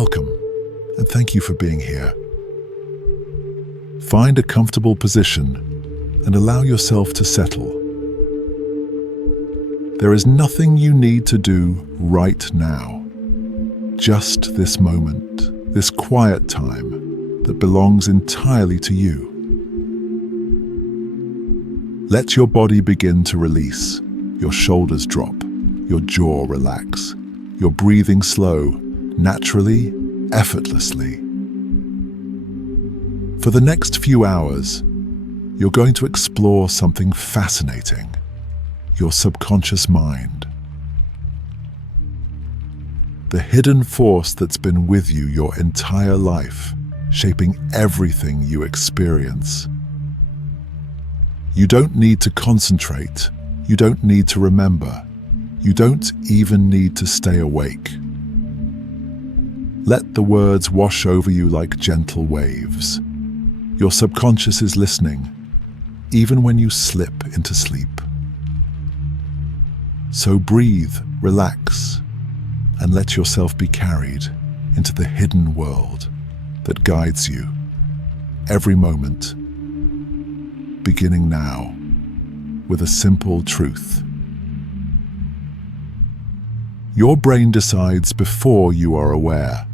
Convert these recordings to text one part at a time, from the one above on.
Welcome, and thank you for being here. Find a comfortable position and allow yourself to settle. There is nothing you need to do right now. Just this moment, this quiet time that belongs entirely to you. Let your body begin to release, your shoulders drop, your jaw relax, your breathing slow, naturally, effortlessly. For the next few hours, you're going to explore something fascinating, your subconscious mind. The hidden force that's been with you your entire life, shaping everything you experience. You don't need to concentrate, you don't need to remember, you don't even need to stay awake. Let the words wash over you like gentle waves. Your subconscious is listening, even when you slip into sleep. So breathe, relax, and let yourself be carried into the hidden world that guides you every moment, beginning now with a simple truth. Your brain decides before you are aware.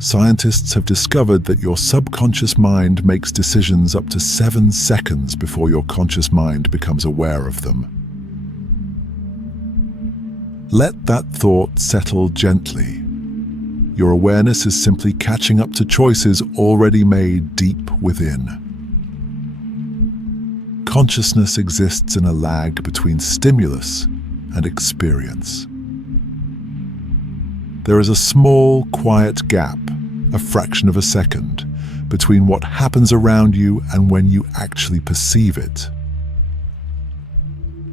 Scientists have discovered that your subconscious mind makes decisions up to 7 seconds before your conscious mind becomes aware of them. Let that thought settle gently. Your awareness is simply catching up to choices already made deep within. Consciousness exists in a lag between stimulus and experience. There is a small, quiet gap, a fraction of a second, between what happens around you and when you actually perceive it.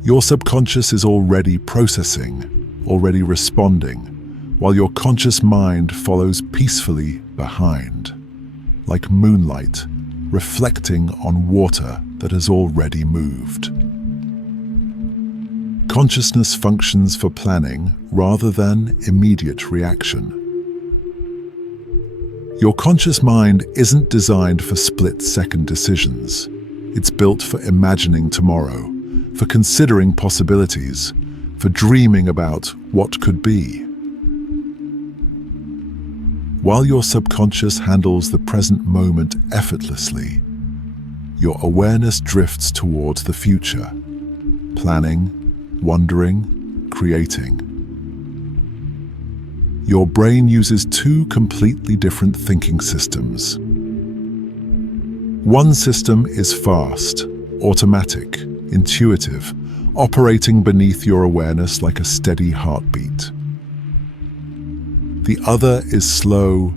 Your subconscious is already processing, already responding, while your conscious mind follows peacefully behind, like moonlight reflecting on water that has already moved. Consciousness functions for planning rather than immediate reaction. Your conscious mind isn't designed for split-second decisions. It's built for imagining tomorrow, for considering possibilities, for dreaming about what could be. While your subconscious handles the present moment effortlessly, your awareness drifts towards the future, planning, wondering, creating. Your brain uses 2 completely different thinking systems. One system is fast, automatic, intuitive, operating beneath your awareness like a steady heartbeat. The other is slow,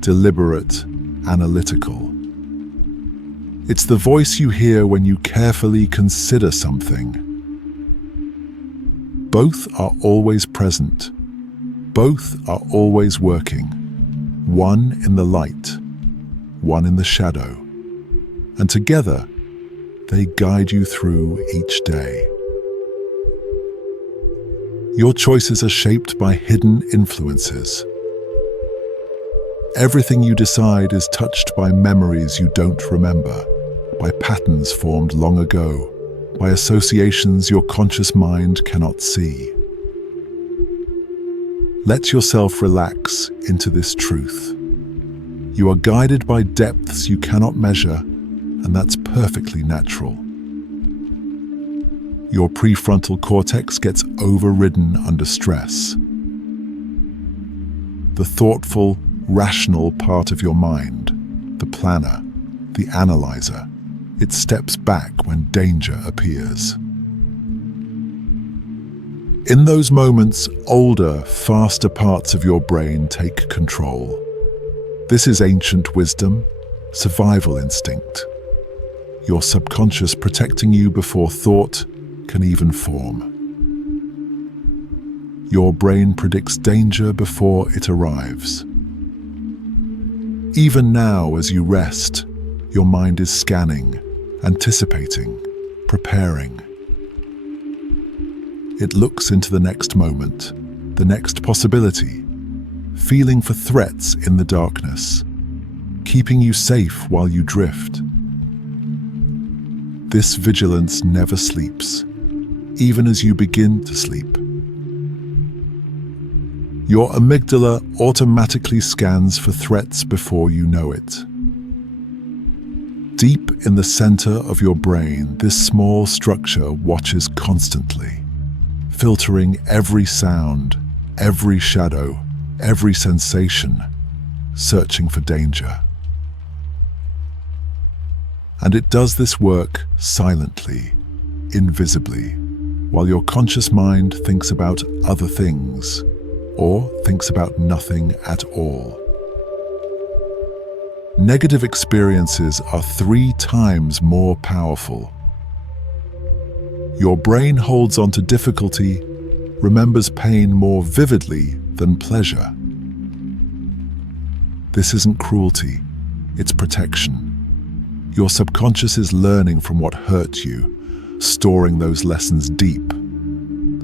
deliberate, analytical. It's the voice you hear when you carefully consider something. Both are always present. Both are always working. One in the light, one in the shadow. And together, they guide you through each day. Your choices are shaped by hidden influences. Everything you decide is touched by memories you don't remember, by patterns formed long ago, by associations your conscious mind cannot see. Let yourself relax into this truth. You are guided by depths you cannot measure, and that's perfectly natural. Your prefrontal cortex gets overridden under stress. The thoughtful, rational part of your mind, the planner, the analyzer, it steps back when danger appears. In those moments, older, faster parts of your brain take control. This is ancient wisdom, survival instinct. Your subconscious protecting you before thought can even form. Your brain predicts danger before it arrives. Even now, as you rest, your mind is scanning, anticipating, preparing. It looks into the next moment, the next possibility, feeling for threats in the darkness, keeping you safe while you drift. This vigilance never sleeps, even as you begin to sleep. Your amygdala automatically scans for threats before you know it. Deep in the center of your brain, this small structure watches constantly, filtering every sound, every shadow, every sensation, searching for danger. And it does this work silently, invisibly, while your conscious mind thinks about other things, or thinks about nothing at all. Negative experiences are 3 times more powerful. Your brain holds on to difficulty, remembers pain more vividly than pleasure. This isn't cruelty, it's protection. Your subconscious is learning from what hurt you, storing those lessons deep,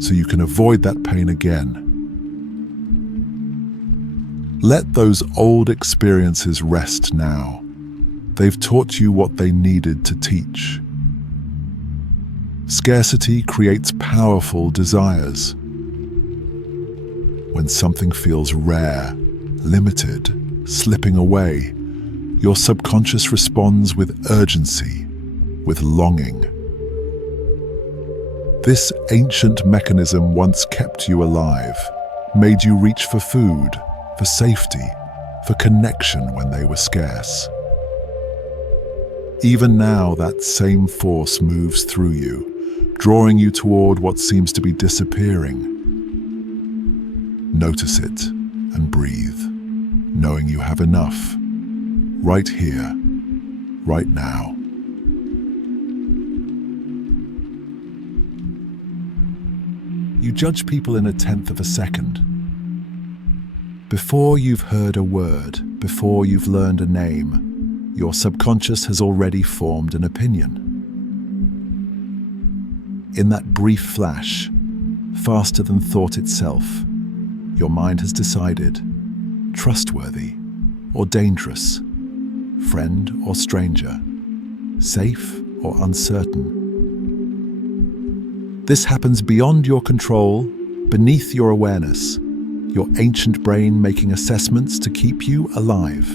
so you can avoid that pain again. Let those old experiences rest now. They've taught you what they needed to teach. Scarcity creates powerful desires. When something feels rare, limited, slipping away, your subconscious responds with urgency, with longing. This ancient mechanism once kept you alive, made you reach for food, for safety, for connection when they were scarce. Even now, that same force moves through you, drawing you toward what seems to be disappearing. Notice it and breathe, knowing you have enough, right here, right now. You judge people in 1/10 of a second. Before you've heard a word, before you've learned a name, your subconscious has already formed an opinion. In that brief flash, faster than thought itself, your mind has decided, trustworthy or dangerous, friend or stranger, safe or uncertain. This happens beyond your control, beneath your awareness, your ancient brain making assessments to keep you alive.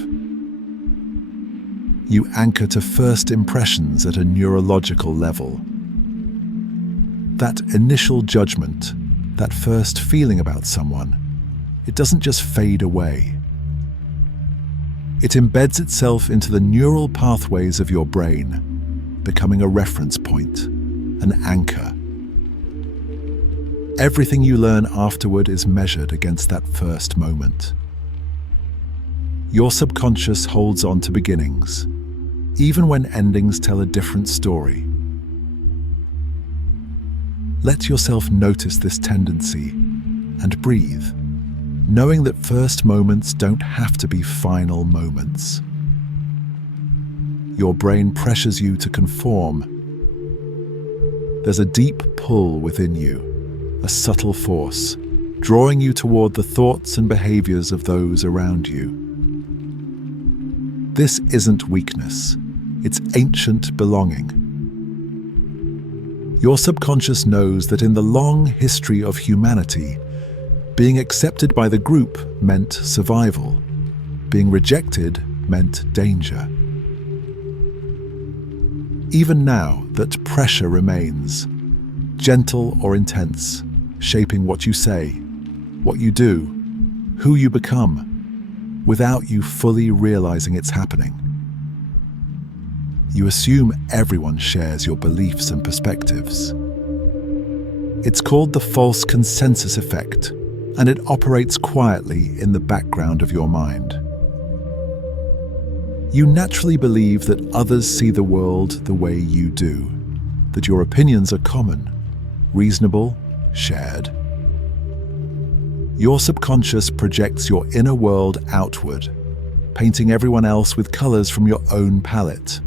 You anchor to first impressions at a neurological level. That initial judgment, that first feeling about someone, it doesn't just fade away. It embeds itself into the neural pathways of your brain, becoming a reference point, an anchor. Everything you learn afterward is measured against that first moment. Your subconscious holds on to beginnings, even when endings tell a different story. Let yourself notice this tendency and breathe, knowing that first moments don't have to be final moments. Your brain pressures you to conform. There's a deep pull within you, a subtle force, drawing you toward the thoughts and behaviors of those around you. This isn't weakness, it's ancient belonging. Your subconscious knows that in the long history of humanity, being accepted by the group meant survival. Being rejected meant danger. Even now, that pressure remains, gentle or intense, shaping what you say, what you do, who you become, without you fully realizing it's happening. You assume everyone shares your beliefs and perspectives. It's called the false consensus effect, and it operates quietly in the background of your mind. You naturally believe that others see the world the way you do, that your opinions are common, reasonable, shared. Your subconscious projects your inner world outward, painting everyone else with colors from your own palette.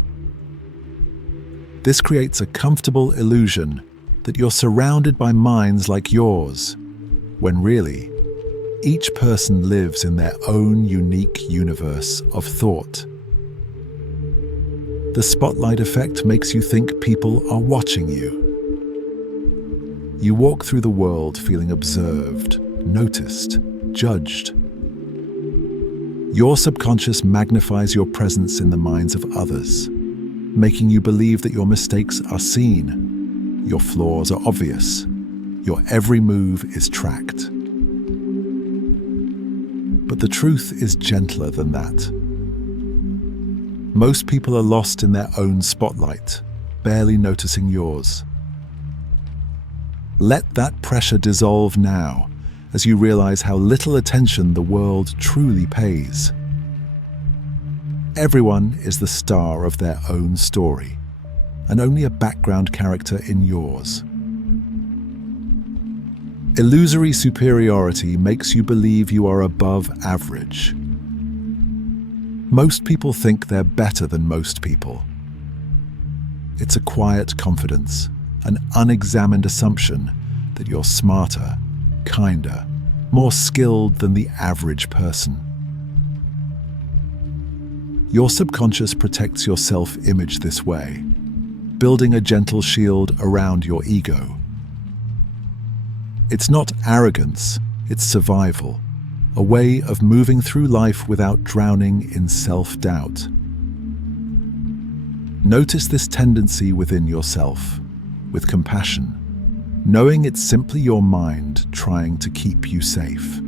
This creates a comfortable illusion that you're surrounded by minds like yours, when really, Each person lives in their own unique universe of thought. The spotlight effect makes you think people are watching you. You walk through the world feeling observed, noticed, judged. Your subconscious magnifies your presence in the minds of others, making you believe that your mistakes are seen, your flaws are obvious, your every move is tracked. But the truth is gentler than that. Most people are lost in their own spotlight, barely noticing yours. Let that pressure dissolve now, as you realize how little attention the world truly pays. Everyone is the star of their own story, and only a background character in yours. Illusory superiority makes you believe you are above average. Most people think they're better than most people. It's a quiet confidence, an unexamined assumption that you're smarter, kinder, more skilled than the average person. Your subconscious protects your self-image this way, building a gentle shield around your ego. It's not arrogance, it's survival, a way of moving through life without drowning in self-doubt. Notice this tendency within yourself, with compassion, knowing it's simply your mind trying to keep you safe.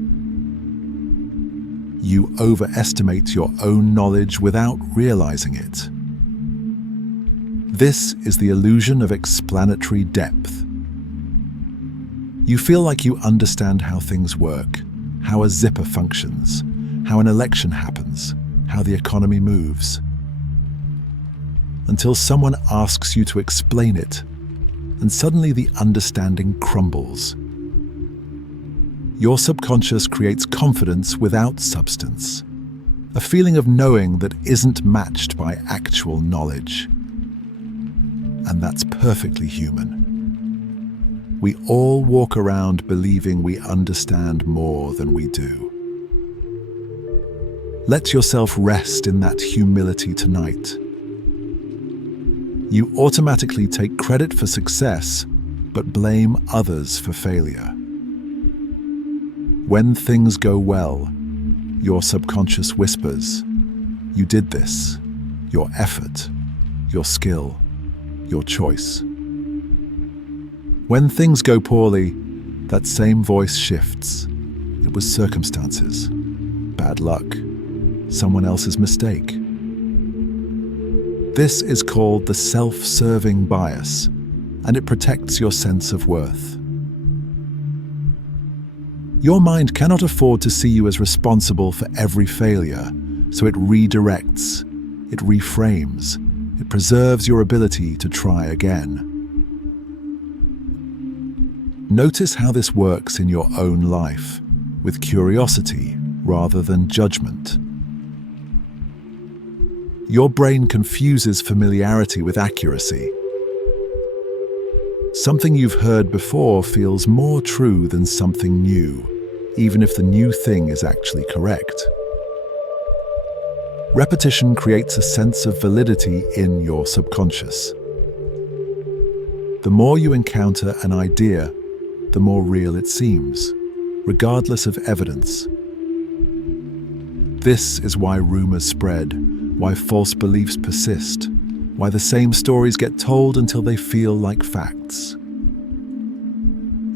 You overestimate your own knowledge without realizing it. This is the illusion of explanatory depth. You feel like you understand how things work, how a zipper functions, how an election happens, how the economy moves. Until someone asks you to explain it, and suddenly the understanding crumbles. Your subconscious creates confidence without substance, a feeling of knowing that isn't matched by actual knowledge. And that's perfectly human. We all walk around believing we understand more than we do. Let yourself rest in that humility tonight. You automatically take credit for success, but blame others for failure. When things go well, your subconscious whispers, "You did this, your effort, your skill, your choice." When things go poorly, that same voice shifts. It was circumstances, bad luck, someone else's mistake. This is called the self-serving bias, and it protects your sense of worth. Your mind cannot afford to see you as responsible for every failure, so it redirects, it reframes, it preserves your ability to try again. Notice how this works in your own life, with curiosity rather than judgment. Your brain confuses familiarity with accuracy. Something you've heard before feels more true than something new, even if the new thing is actually correct. Repetition creates a sense of validity in your subconscious. The more you encounter an idea, the more real it seems, regardless of evidence. This is why rumors spread, why false beliefs persist, why the same stories get told until they feel like facts.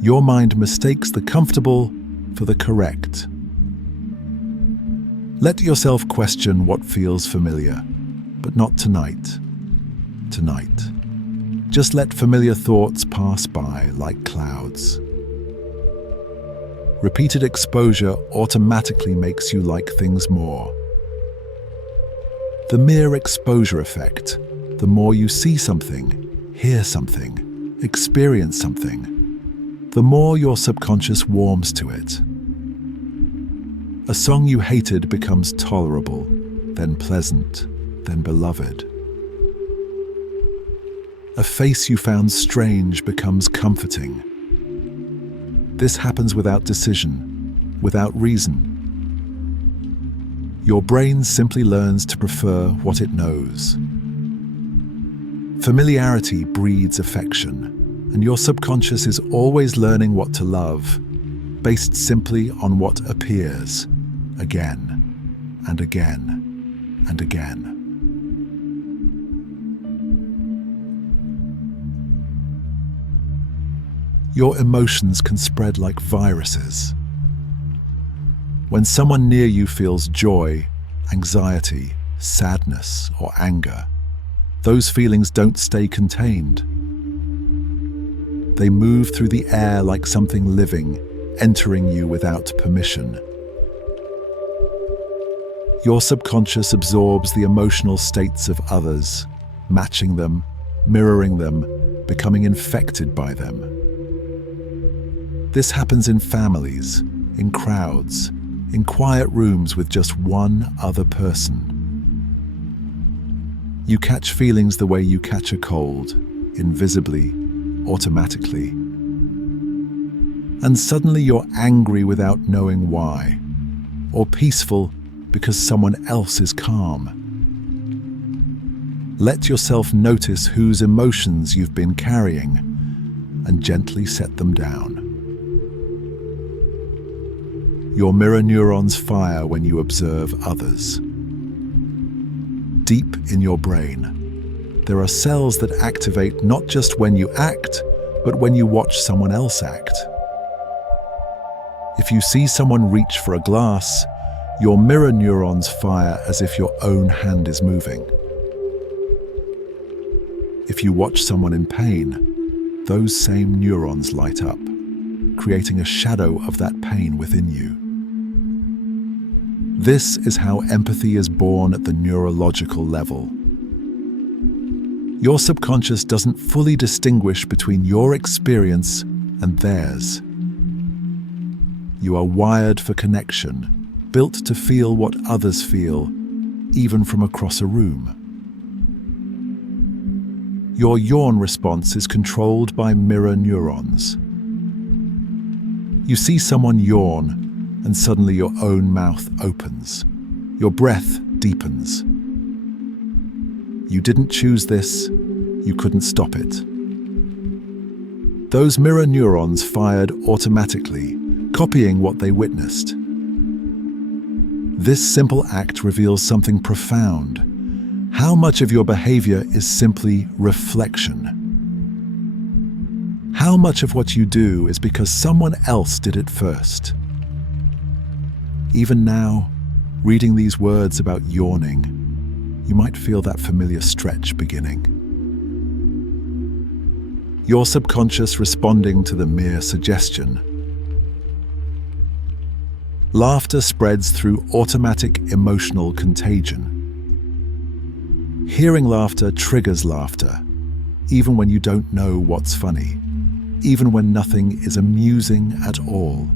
Your mind mistakes the comfortable for the correct. Let yourself question what feels familiar, but not tonight. Tonight. Just let familiar thoughts pass by like clouds. Repeated exposure automatically makes you like things more. The mere exposure effect, the more you see something, hear something, experience something, the more your subconscious warms to it. A song you hated becomes tolerable, then pleasant, then beloved. A face you found strange becomes comforting. This happens without decision, without reason. Your brain simply learns to prefer what it knows. Familiarity breeds affection, and your subconscious is always learning what to love, based simply on what appears, again and again and again. Your emotions can spread like viruses. When someone near you feels joy, anxiety, sadness, or anger, those feelings don't stay contained. They move through the air like something living, entering you without permission. Your subconscious absorbs the emotional states of others, matching them, mirroring them, becoming infected by them. This happens in families, in crowds, in quiet rooms with just one other person. You catch feelings the way you catch a cold, invisibly, automatically. And suddenly you're angry without knowing why, or peaceful because someone else is calm. Let yourself notice whose emotions you've been carrying and gently set them down. Your mirror neurons fire when you observe others. Deep in your brain, there are cells that activate not just when you act, but when you watch someone else act. If you see someone reach for a glass, your mirror neurons fire as if your own hand is moving. If you watch someone in pain, those same neurons light up, creating a shadow of that pain within you. This is how empathy is born at the neurological level. Your subconscious doesn't fully distinguish between your experience and theirs. You are wired for connection, built to feel what others feel, even from across a room. Your yawn response is controlled by mirror neurons. You see someone yawn, and suddenly your own mouth opens. Your breath deepens. You didn't choose this, you couldn't stop it. Those mirror neurons fired automatically, copying what they witnessed. This simple act reveals something profound. How much of your behavior is simply reflection? How much of what you do is because someone else did it first? Even now, reading these words about yawning, you might feel that familiar stretch beginning. Your subconscious responding to the mere suggestion. Laughter spreads through automatic emotional contagion. Hearing laughter triggers laughter, even when you don't know what's funny, even when nothing is amusing at all.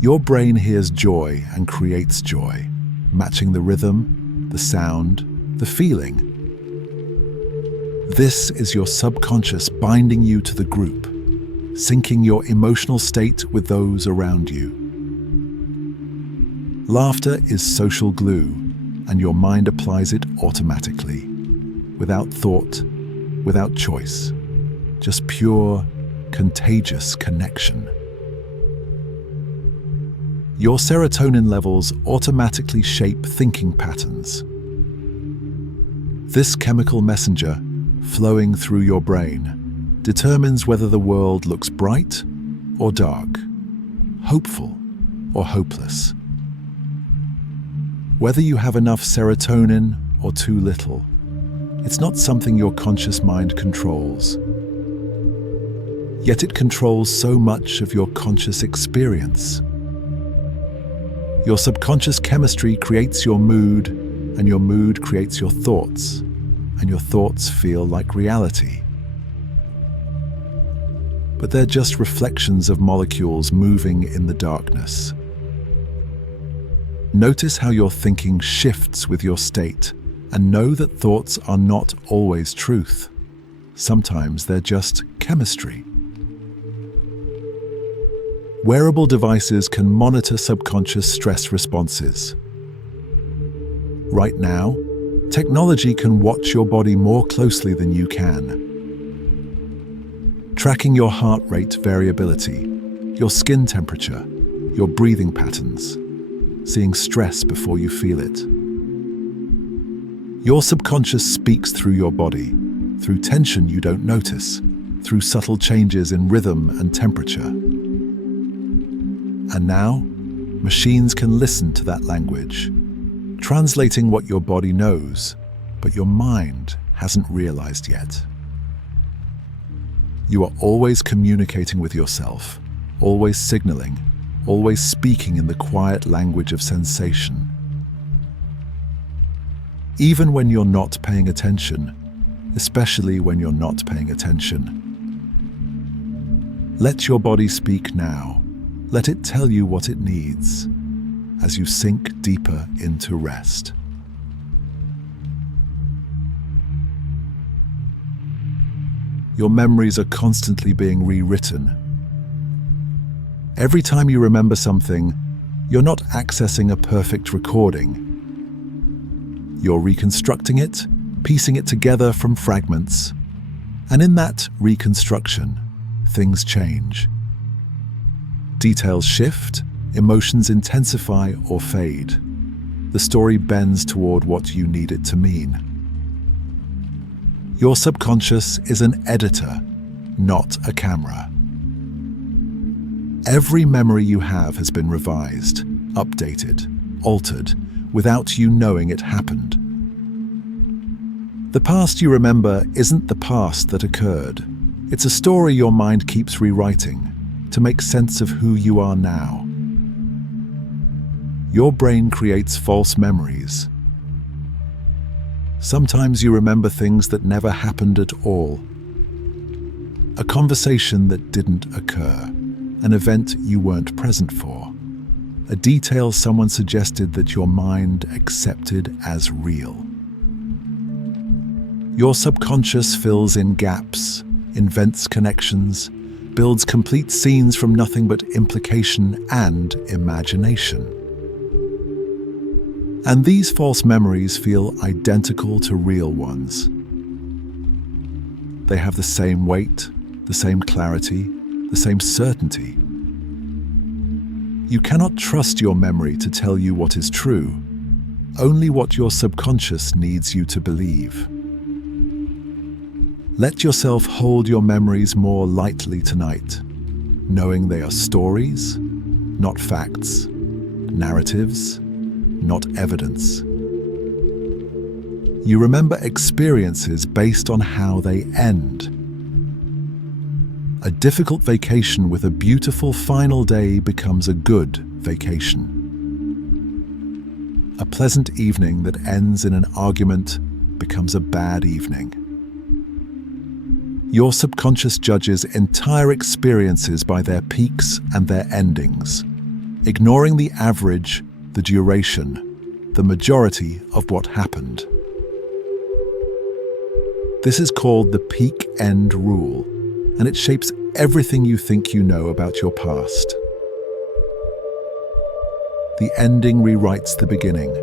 Your brain hears joy and creates joy, matching the rhythm, the sound, the feeling. This is your subconscious binding you to the group, syncing your emotional state with those around you. Laughter is social glue, and your mind applies it automatically, without thought, without choice, just pure, contagious connection. Your serotonin levels automatically shape thinking patterns. This chemical messenger, flowing through your brain, determines whether the world looks bright or dark, hopeful or hopeless. Whether you have enough serotonin or too little, it's not something your conscious mind controls. Yet it controls so much of your conscious experience. Your subconscious chemistry creates your mood, and your mood creates your thoughts, and your thoughts feel like reality. But they're just reflections of molecules moving in the darkness. Notice how your thinking shifts with your state, and know that thoughts are not always truth. Sometimes they're just chemistry. Wearable devices can monitor subconscious stress responses. Right now, technology can watch your body more closely than you can. Tracking your heart rate variability, your skin temperature, your breathing patterns, seeing stress before you feel it. Your subconscious speaks through your body, through tension you don't notice, through subtle changes in rhythm and temperature. And now, machines can listen to that language, translating what your body knows, but your mind hasn't realized yet. You are always communicating with yourself, always signaling, always speaking in the quiet language of sensation. Even when you're not paying attention, especially when you're not paying attention. Let your body speak now. Let it tell you what it needs as you sink deeper into rest. Your memories are constantly being rewritten. Every time you remember something, you're not accessing a perfect recording. You're reconstructing it, piecing it together from fragments. And in that reconstruction, things change. Details shift, emotions intensify or fade. The story bends toward what you need it to mean. Your subconscious is an editor, not a camera. Every memory you have has been revised, updated, altered, without you knowing it happened. The past you remember isn't the past that occurred. It's a story your mind keeps rewriting to make sense of who you are now. Your brain creates false memories. Sometimes you remember things that never happened at all. A conversation that didn't occur, an event you weren't present for, a detail someone suggested that your mind accepted as real. Your subconscious fills in gaps, invents connections, builds complete scenes from nothing but implication and imagination. And these false memories feel identical to real ones. They have the same weight, the same clarity, the same certainty. You cannot trust your memory to tell you what is true, only what your subconscious needs you to believe. Let yourself hold your memories more lightly tonight, knowing they are stories, not facts, narratives, not evidence. You remember experiences based on how they end. A difficult vacation with a beautiful final day becomes a good vacation. A pleasant evening that ends in an argument becomes a bad evening. Your subconscious judges entire experiences by their peaks and their endings, ignoring the average, the duration, the majority of what happened. This is called the peak-end rule, and it shapes everything you think you know about your past. The ending rewrites the beginning.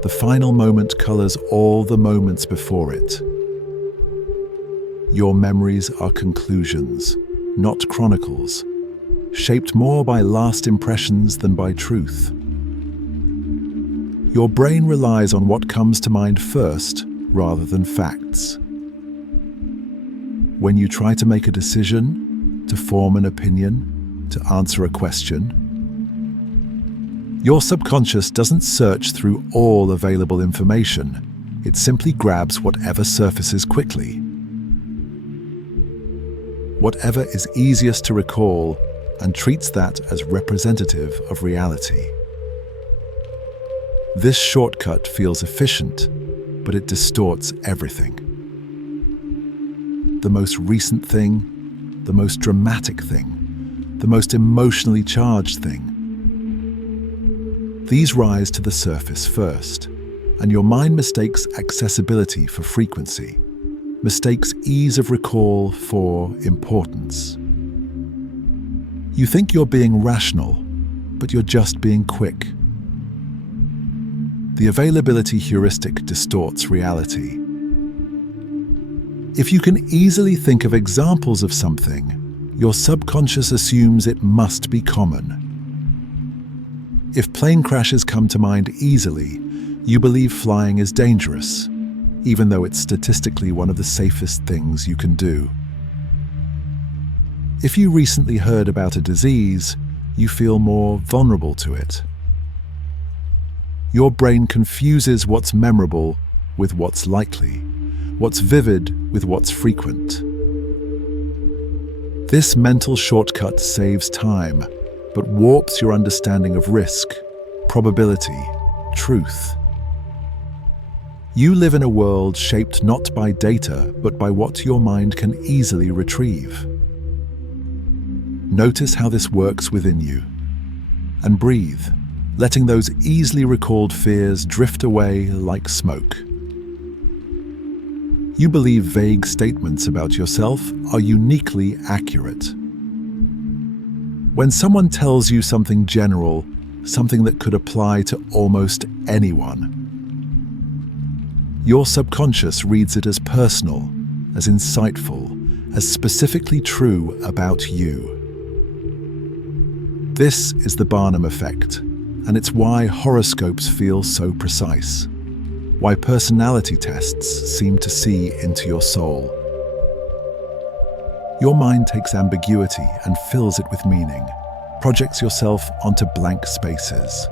The final moment colors all the moments before it. Your memories are conclusions, not chronicles, shaped more by last impressions than by truth. Your brain relies on what comes to mind first rather than facts. When you try to make a decision, to form an opinion, to answer a question, your subconscious doesn't search through all available information. It simply grabs whatever surfaces quickly. Whatever is easiest to recall, and treats that as representative of reality. This shortcut feels efficient, but it distorts everything. The most recent thing, the most dramatic thing, the most emotionally charged thing. These rise to the surface first, and your mind mistakes accessibility for frequency, mistakes ease of recall for importance. You think you're being rational, but you're just being quick. The availability heuristic distorts reality. If you can easily think of examples of something, your subconscious assumes it must be common. If plane crashes come to mind easily, you believe flying is dangerous, even though it's statistically one of the safest things you can do. If you recently heard about a disease, you feel more vulnerable to it. Your brain confuses what's memorable with what's likely, what's vivid with what's frequent. This mental shortcut saves time, but warps your understanding of risk, probability, truth. You live in a world shaped not by data, but by what your mind can easily retrieve. Notice how this works within you, and breathe, letting those easily recalled fears drift away like smoke. You believe vague statements about yourself are uniquely accurate. When someone tells you something general, something that could apply to almost anyone, your subconscious reads it as personal, as insightful, as specifically true about you. This is the Barnum effect, and it's why horoscopes feel so precise, why personality tests seem to see into your soul. Your mind takes ambiguity and fills it with meaning, projects yourself onto blank spaces,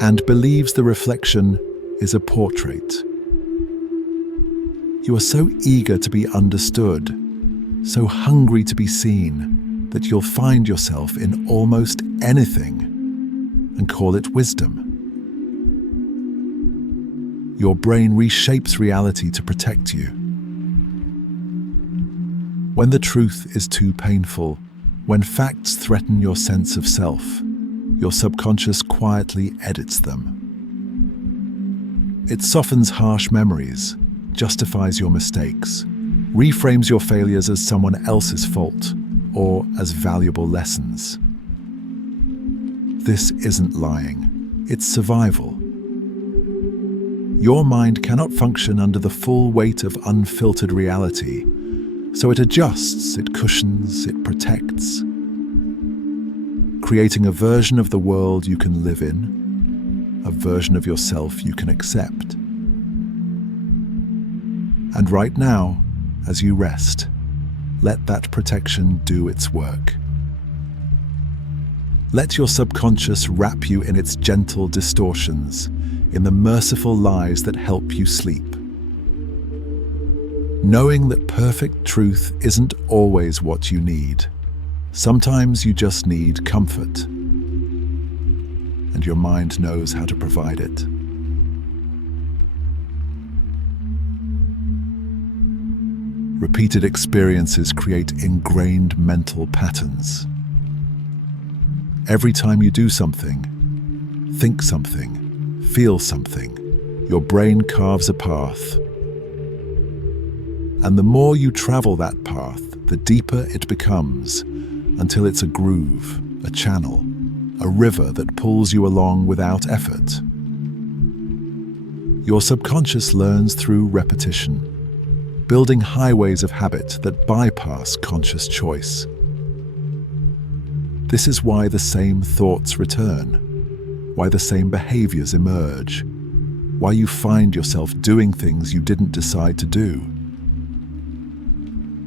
and believes the reflection is a portrait. You are so eager to be understood, so hungry to be seen, that you'll find yourself in almost anything and call it wisdom. Your brain reshapes reality to protect you. When the truth is too painful, when facts threaten your sense of self, your subconscious quietly edits them. It softens harsh memories, justifies your mistakes, reframes your failures as someone else's fault or as valuable lessons. This isn't lying, it's survival. Your mind cannot function under the full weight of unfiltered reality, so it adjusts, it cushions, it protects, creating a version of the world you can live in, a version of yourself you can accept. And right now, as you rest, let that protection do its work. Let your subconscious wrap you in its gentle distortions, in the merciful lies that help you sleep. Knowing that perfect truth isn't always what you need. Sometimes you just need comfort. And your mind knows how to provide it. Repeated experiences create ingrained mental patterns. Every time you do something, think something, feel something, your brain carves a path. And the more you travel that path, the deeper it becomes, until it's a groove, a channel, a river that pulls you along without effort. Your subconscious learns through repetition, building highways of habit that bypass conscious choice. This is why the same thoughts return, why the same behaviors emerge, why you find yourself doing things you didn't decide to do.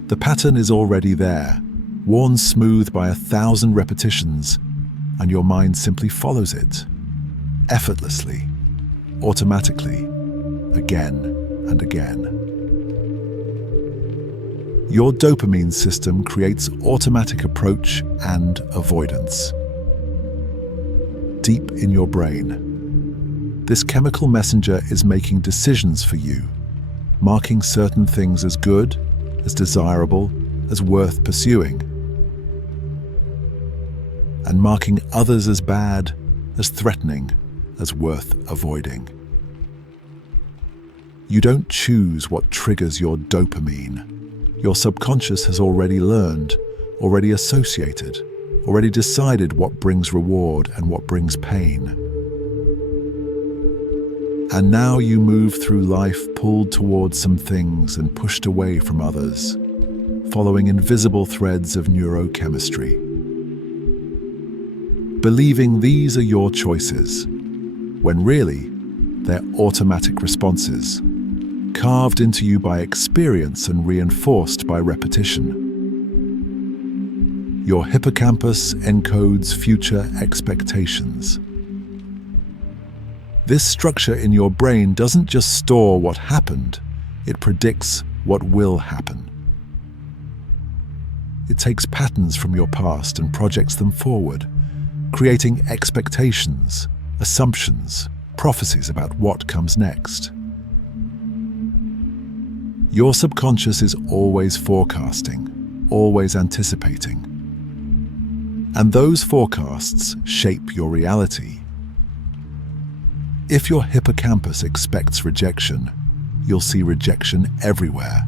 The pattern is already there, worn smooth by 1,000 repetitions, and your mind simply follows it, effortlessly, automatically, again and again. Your dopamine system creates automatic approach and avoidance. Deep in your brain, this chemical messenger is making decisions for you, marking certain things as good, as desirable, as worth pursuing, and marking others as bad, as threatening, as worth avoiding. You don't choose what triggers your dopamine. Your subconscious has already learned already associated, already decided what brings reward and what brings pain. And now you move through life pulled towards some things and pushed away from others, following invisible threads of neurochemistry. Believing these are your choices, when really they're automatic responses, carved into you by experience and reinforced by repetition. Your hippocampus encodes future expectations. This structure in your brain doesn't just store what happened, it predicts what will happen. It takes patterns from your past and projects them forward, creating expectations, assumptions, prophecies about what comes next. Your subconscious is always forecasting, always anticipating. And those forecasts shape your reality. If your hippocampus expects rejection, you'll see rejection everywhere.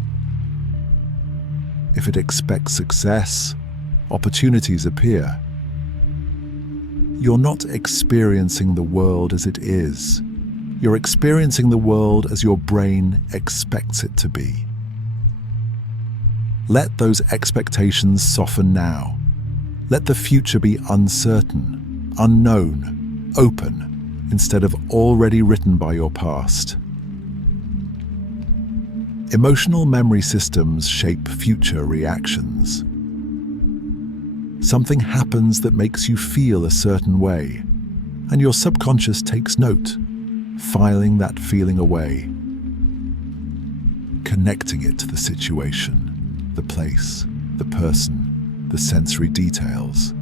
If it expects success, opportunities appear. You're not experiencing the world as it is. You're experiencing the world as your brain expects it to be. Let those expectations soften now. Let the future be uncertain, unknown, open, instead of already written by your past. Emotional memory systems shape future reactions. Something happens that makes you feel a certain way, and your subconscious takes note, filing that feeling away, connecting it to the situation, the place, the person, the sensory details.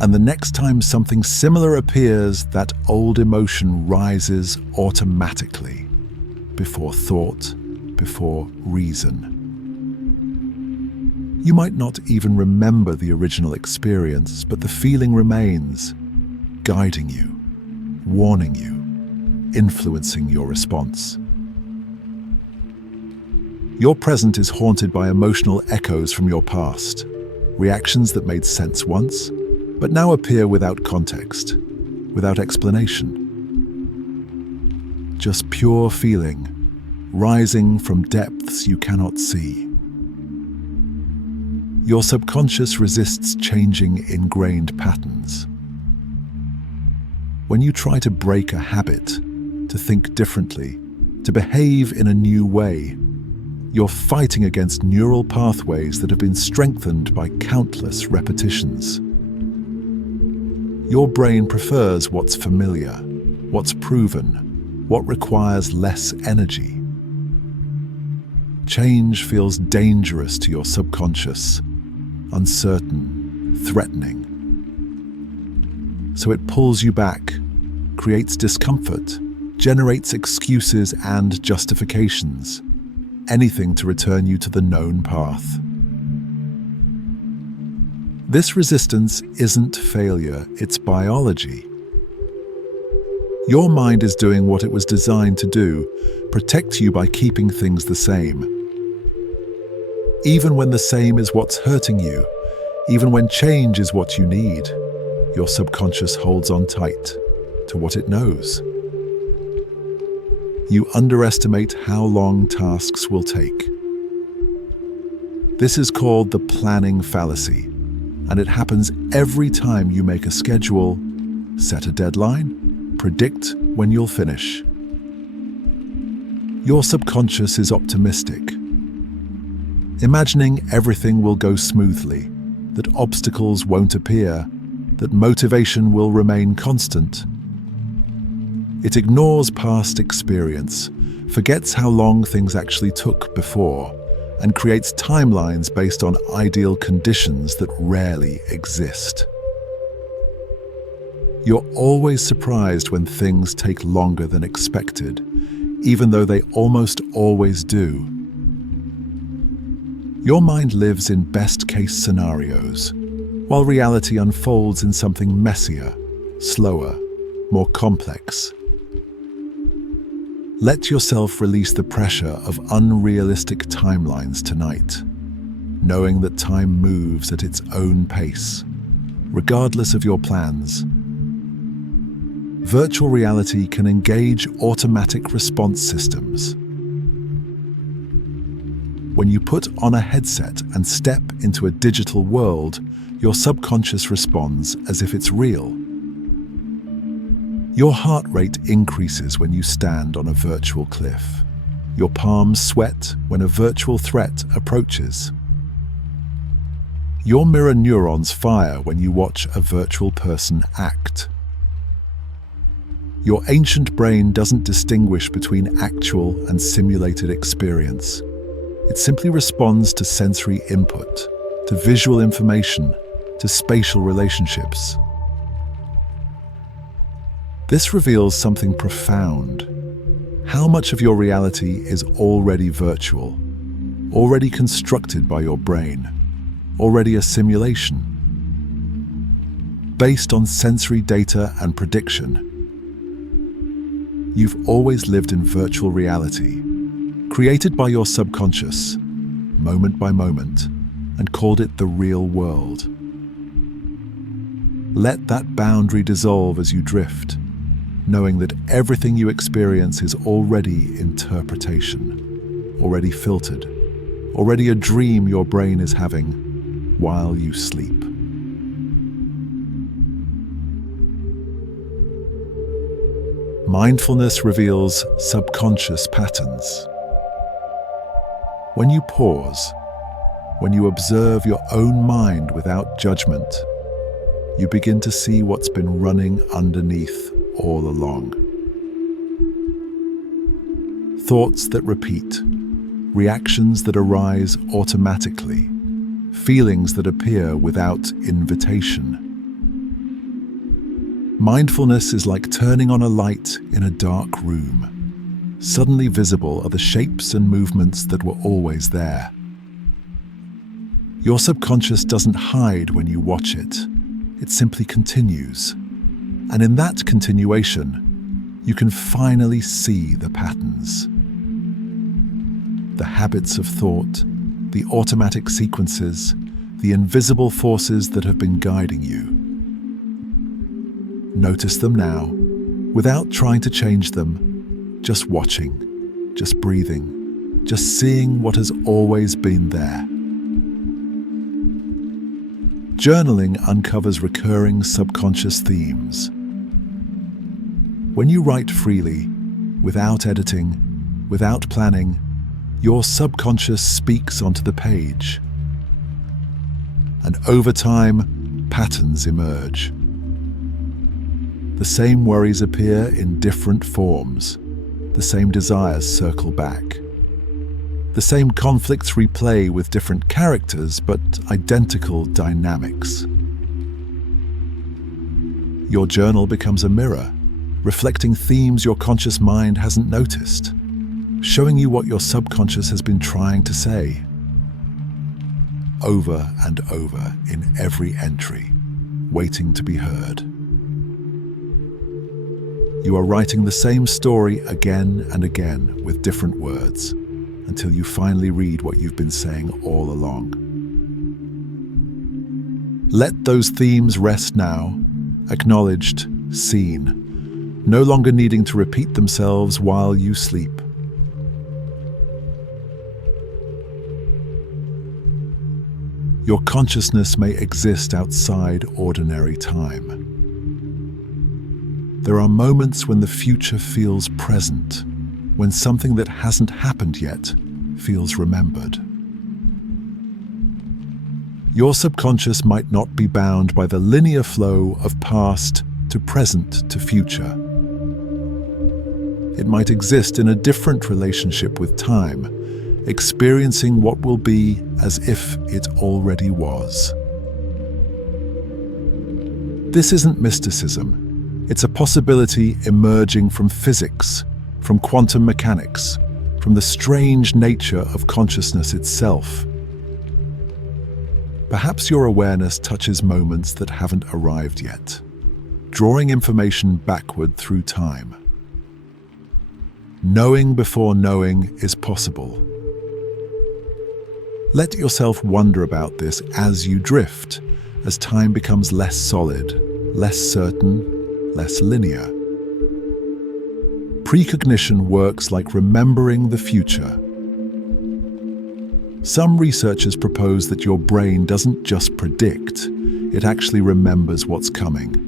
And the next time something similar appears, that old emotion rises automatically, before thought, before reason. You might not even remember the original experience, but the feeling remains, guiding you, warning you, influencing your response. Your present is haunted by emotional echoes from your past, reactions that made sense once, but now appear without context, without explanation. Just pure feeling, rising from depths you cannot see. Your subconscious resists changing ingrained patterns. When you try to break a habit, to think differently, to behave in a new way, you're fighting against neural pathways that have been strengthened by countless repetitions. Your brain prefers what's familiar, what's proven, what requires less energy. Change feels dangerous to your subconscious, uncertain, threatening. So it pulls you back, creates discomfort, generates excuses and justifications, anything to return you to the known path. This resistance isn't failure, it's biology. Your mind is doing what it was designed to do, protect you by keeping things the same. Even when the same is what's hurting you, even when change is what you need, your subconscious holds on tight to what it knows. You underestimate how long tasks will take. This is called the planning fallacy, and it happens every time you make a schedule, set a deadline, predict when you'll finish. Your subconscious is optimistic, imagining everything will go smoothly, that obstacles won't appear, that motivation will remain constant. It ignores past experience, forgets how long things actually took before, and creates timelines based on ideal conditions that rarely exist. You're always surprised when things take longer than expected, even though they almost always do. Your mind lives in best-case scenarios, while reality unfolds in something messier, slower, more complex. Let yourself release the pressure of unrealistic timelines tonight. knowing that time moves at its own pace, regardless of your plans. Virtual reality can engage automatic response systems. When you put on a headset and step into a digital world, your subconscious responds as if it's real. Your heart rate increases when you stand on a virtual cliff. Your palms sweat when a virtual threat approaches. Your mirror neurons fire when you watch a virtual person act. Your ancient brain doesn't distinguish between actual and simulated experience. It simply responds to sensory input, to visual information, to spatial relationships. This reveals something profound. How much of your reality is already virtual, already constructed by your brain, already a simulation? Based on sensory data and prediction, you've always lived in virtual reality, created by your subconscious, moment by moment, and called it the real world. Let that boundary dissolve as you drift, knowing that everything you experience is already interpretation, already filtered, already a dream your brain is having while you sleep. Mindfulness reveals subconscious patterns. When you pause, when you observe your own mind without judgment, you begin to see what's been running underneath all along. Thoughts that repeat, reactions that arise automatically, feelings that appear without invitation. Mindfulness is like turning on a light in a dark room. Suddenly visible are the shapes and movements that were always there. Your subconscious doesn't hide when you watch it. It simply continues. And in that continuation, you can finally see the patterns. The habits of thought, the automatic sequences, the invisible forces that have been guiding you. Notice them now, without trying to change them, just watching, just breathing, just seeing what has always been there. Journaling uncovers recurring subconscious themes. When you write freely, without editing, without planning, your subconscious speaks onto the page. And over time, patterns emerge. The same worries appear in different forms. The same desires circle back. The same conflicts replay with different characters, but identical dynamics. Your journal becomes a mirror, reflecting themes your conscious mind hasn't noticed, showing you what your subconscious has been trying to say. Over and over in every entry, waiting to be heard. You are writing the same story again and again with different words, until you finally read what you've been saying all along. Let those themes rest now, acknowledged, seen, no longer needing to repeat themselves while you sleep. Your consciousness may exist outside ordinary time. There are moments when the future feels present, when something that hasn't happened yet feels remembered. Your subconscious might not be bound by the linear flow of past to present to future. It might exist in a different relationship with time, experiencing what will be as if it already was. This isn't mysticism. It's a possibility emerging from physics, from quantum mechanics, from the strange nature of consciousness itself. Perhaps your awareness touches moments that haven't arrived yet, drawing information backward through time. Knowing before knowing is possible. Let yourself wonder about this as you drift, as time becomes less solid, less certain, less linear. Precognition works like remembering the future. Some researchers propose that your brain doesn't just predict, it actually remembers what's coming.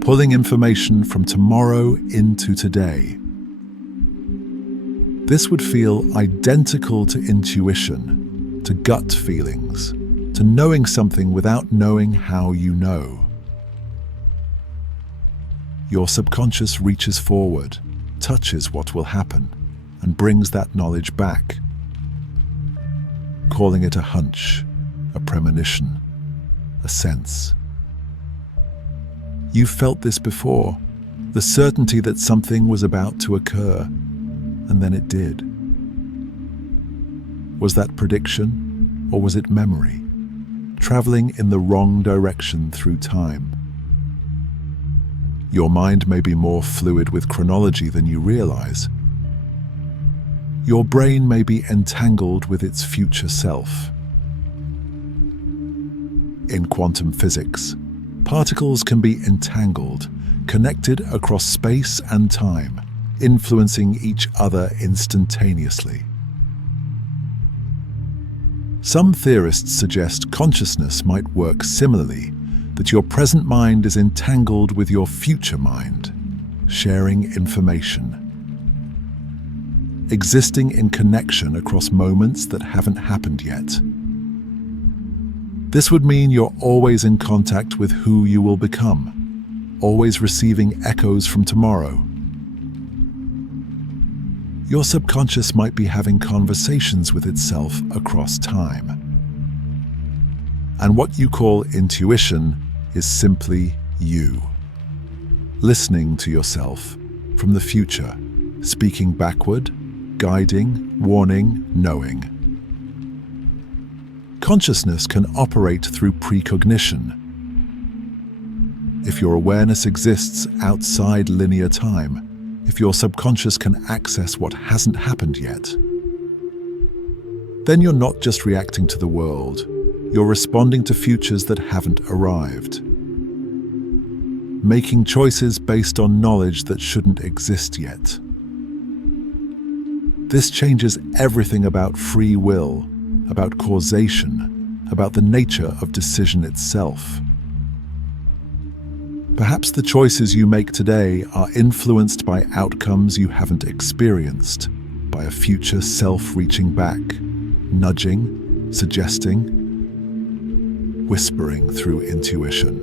Pulling information from tomorrow into today. This would feel identical to intuition, to gut feelings, to knowing something without knowing how you know. Your subconscious reaches forward, touches what will happen, and brings that knowledge back. Calling it a hunch, a premonition, a sense. You've felt this before, the certainty that something was about to occur. And then it did. Was that prediction, or was it memory, traveling in the wrong direction through time? Your mind may be more fluid with chronology than you realize. Your brain may be entangled with its future self. In quantum physics, particles can be entangled, connected across space and time, influencing each other instantaneously. Some theorists suggest consciousness might work similarly, that your present mind is entangled with your future mind, sharing information, existing in connection across moments that haven't happened yet. This would mean you're always in contact with who you will become, always receiving echoes from tomorrow. Your subconscious might be having conversations with itself across time. And what you call intuition is simply you, listening to yourself from the future, speaking backward, guiding, warning, knowing. Consciousness can operate through precognition. If your awareness exists outside linear time, if your subconscious can access what hasn't happened yet, then you're not just reacting to the world, you're responding to futures that haven't arrived. Making choices based on knowledge that shouldn't exist yet. This changes everything about free will, about causation, about the nature of decision itself. Perhaps the choices you make today are influenced by outcomes you haven't experienced, by a future self reaching back, nudging, suggesting, whispering through intuition.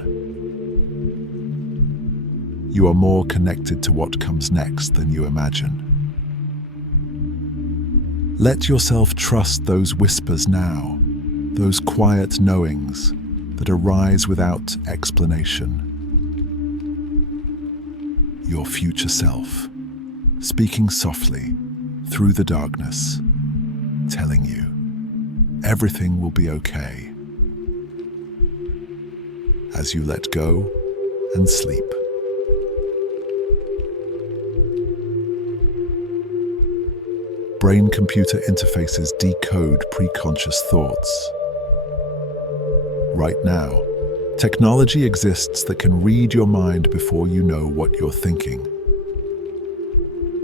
You are more connected to what comes next than you imagine. Let yourself trust those whispers now, those quiet knowings that arise without explanation. Your future self, speaking softly through the darkness, telling you everything will be okay as you let go and sleep. Brain-computer interfaces decode preconscious thoughts. Right now, technology exists that can read your mind before you know what you're thinking.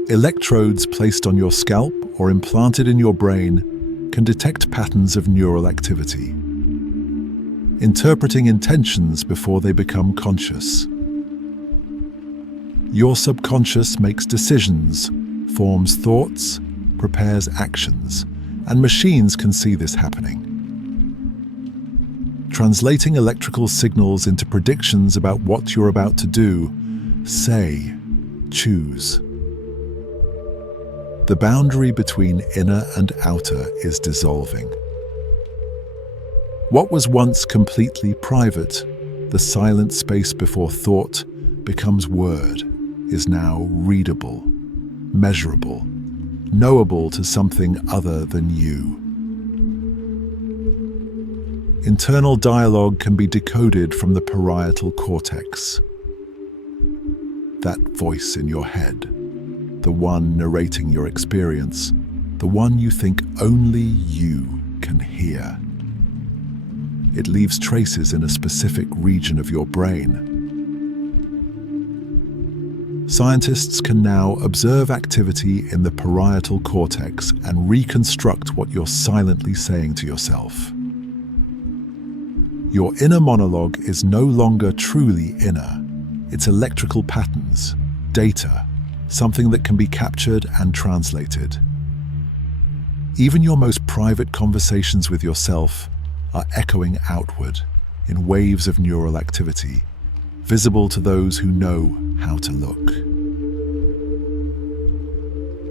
Electrodes placed on your scalp or implanted in your brain can detect patterns of neural activity, interpreting intentions before they become conscious. Your subconscious makes decisions, forms thoughts, prepares actions, and machines can see this happening. Translating electrical signals into predictions about what you're about to do, say, choose. The boundary between inner and outer is dissolving. What was once completely private, the silent space before thought, becomes word, is now readable, measurable, knowable to something other than you. Internal dialogue can be decoded from the parietal cortex. That voice in your head, the one narrating your experience, the one you think only you can hear. It leaves traces in a specific region of your brain. Scientists can now observe activity in the parietal cortex and reconstruct what you're silently saying to yourself. Your inner monologue is no longer truly inner. It's electrical patterns, data, something that can be captured and translated. Even your most private conversations with yourself are echoing outward in waves of neural activity, visible to those who know how to look.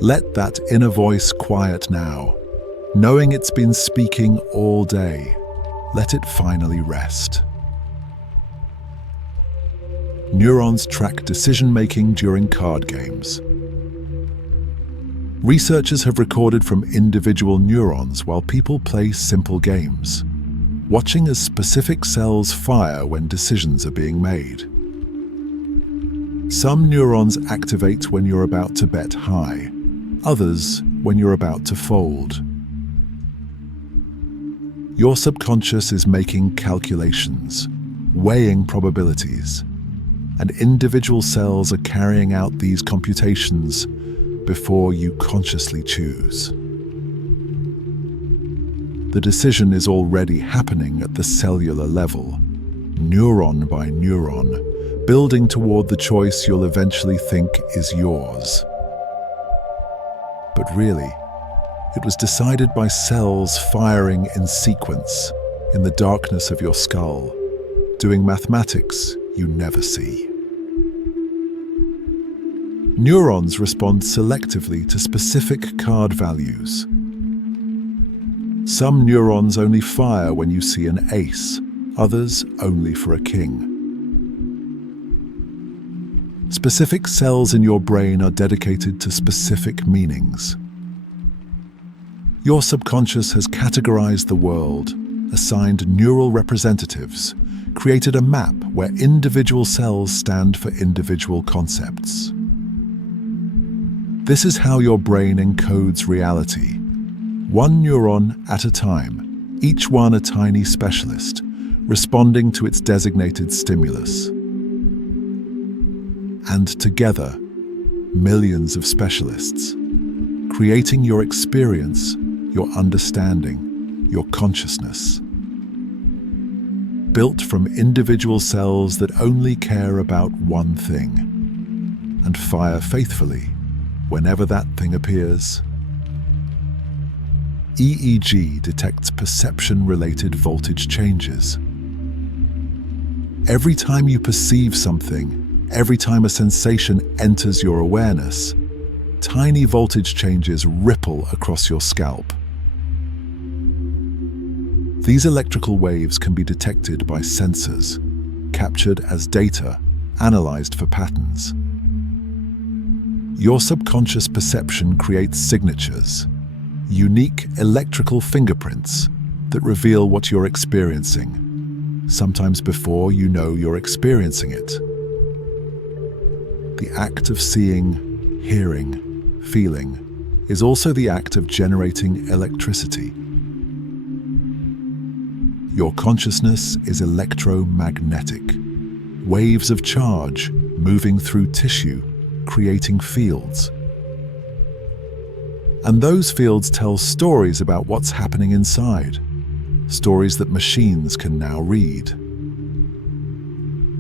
Let that inner voice quiet now. Knowing it's been speaking all day, let it finally rest. Neurons track decision-making during card games. Researchers have recorded from individual neurons while people play simple games, watching as specific cells fire when decisions are being made. Some neurons activate when you're about to bet high, others when you're about to fold. Your subconscious is making calculations, weighing probabilities, and individual cells are carrying out these computations before you consciously choose. The decision is already happening at the cellular level, neuron by neuron, building toward the choice you'll eventually think is yours. But really, it was decided by cells firing in sequence in the darkness of your skull, doing mathematics you never see. Neurons respond selectively to specific card values. Some neurons only fire when you see an ace, others only for a king. Specific cells in your brain are dedicated to specific meanings. Your subconscious has categorized the world, assigned neural representatives, created a map where individual cells stand for individual concepts. This is how your brain encodes reality, one neuron at a time, each one a tiny specialist, responding to its designated stimulus. And together, millions of specialists, creating your experience, your understanding, your consciousness. Built from individual cells that only care about one thing, and fire faithfully whenever that thing appears. EEG detects perception-related voltage changes. Every time you perceive something, every time a sensation enters your awareness, tiny voltage changes ripple across your scalp. These electrical waves can be detected by sensors, captured as data, analyzed for patterns. Your subconscious perception creates signatures, unique electrical fingerprints that reveal what you're experiencing, sometimes before you know you're experiencing it. The act of seeing, hearing, feeling is also the act of generating electricity. Your consciousness is electromagnetic, waves of charge moving through tissue, creating fields. And those fields tell stories about what's happening inside, stories that machines can now read.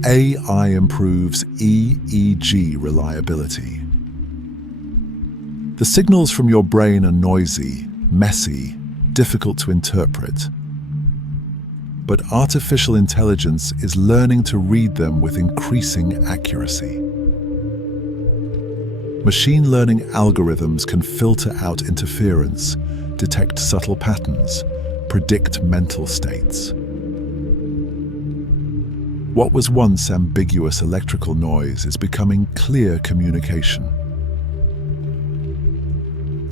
AI improves EEG reliability. The signals from your brain are noisy, messy, difficult to interpret. But artificial intelligence is learning to read them with increasing accuracy. Machine learning algorithms can filter out interference, detect subtle patterns, predict mental states. What was once ambiguous electrical noise is becoming clear communication.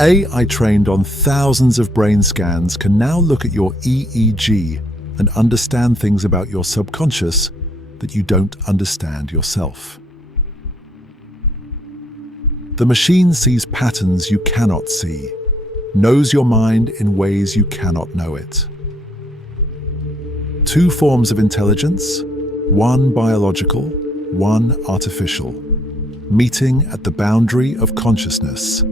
AI trained on thousands of brain scans can now look at your EEG and understand things about your subconscious that you don't understand yourself. The machine sees patterns you cannot see, knows your mind in ways you cannot know it. Two forms of intelligence, one biological, one artificial, meeting at the boundary of consciousness,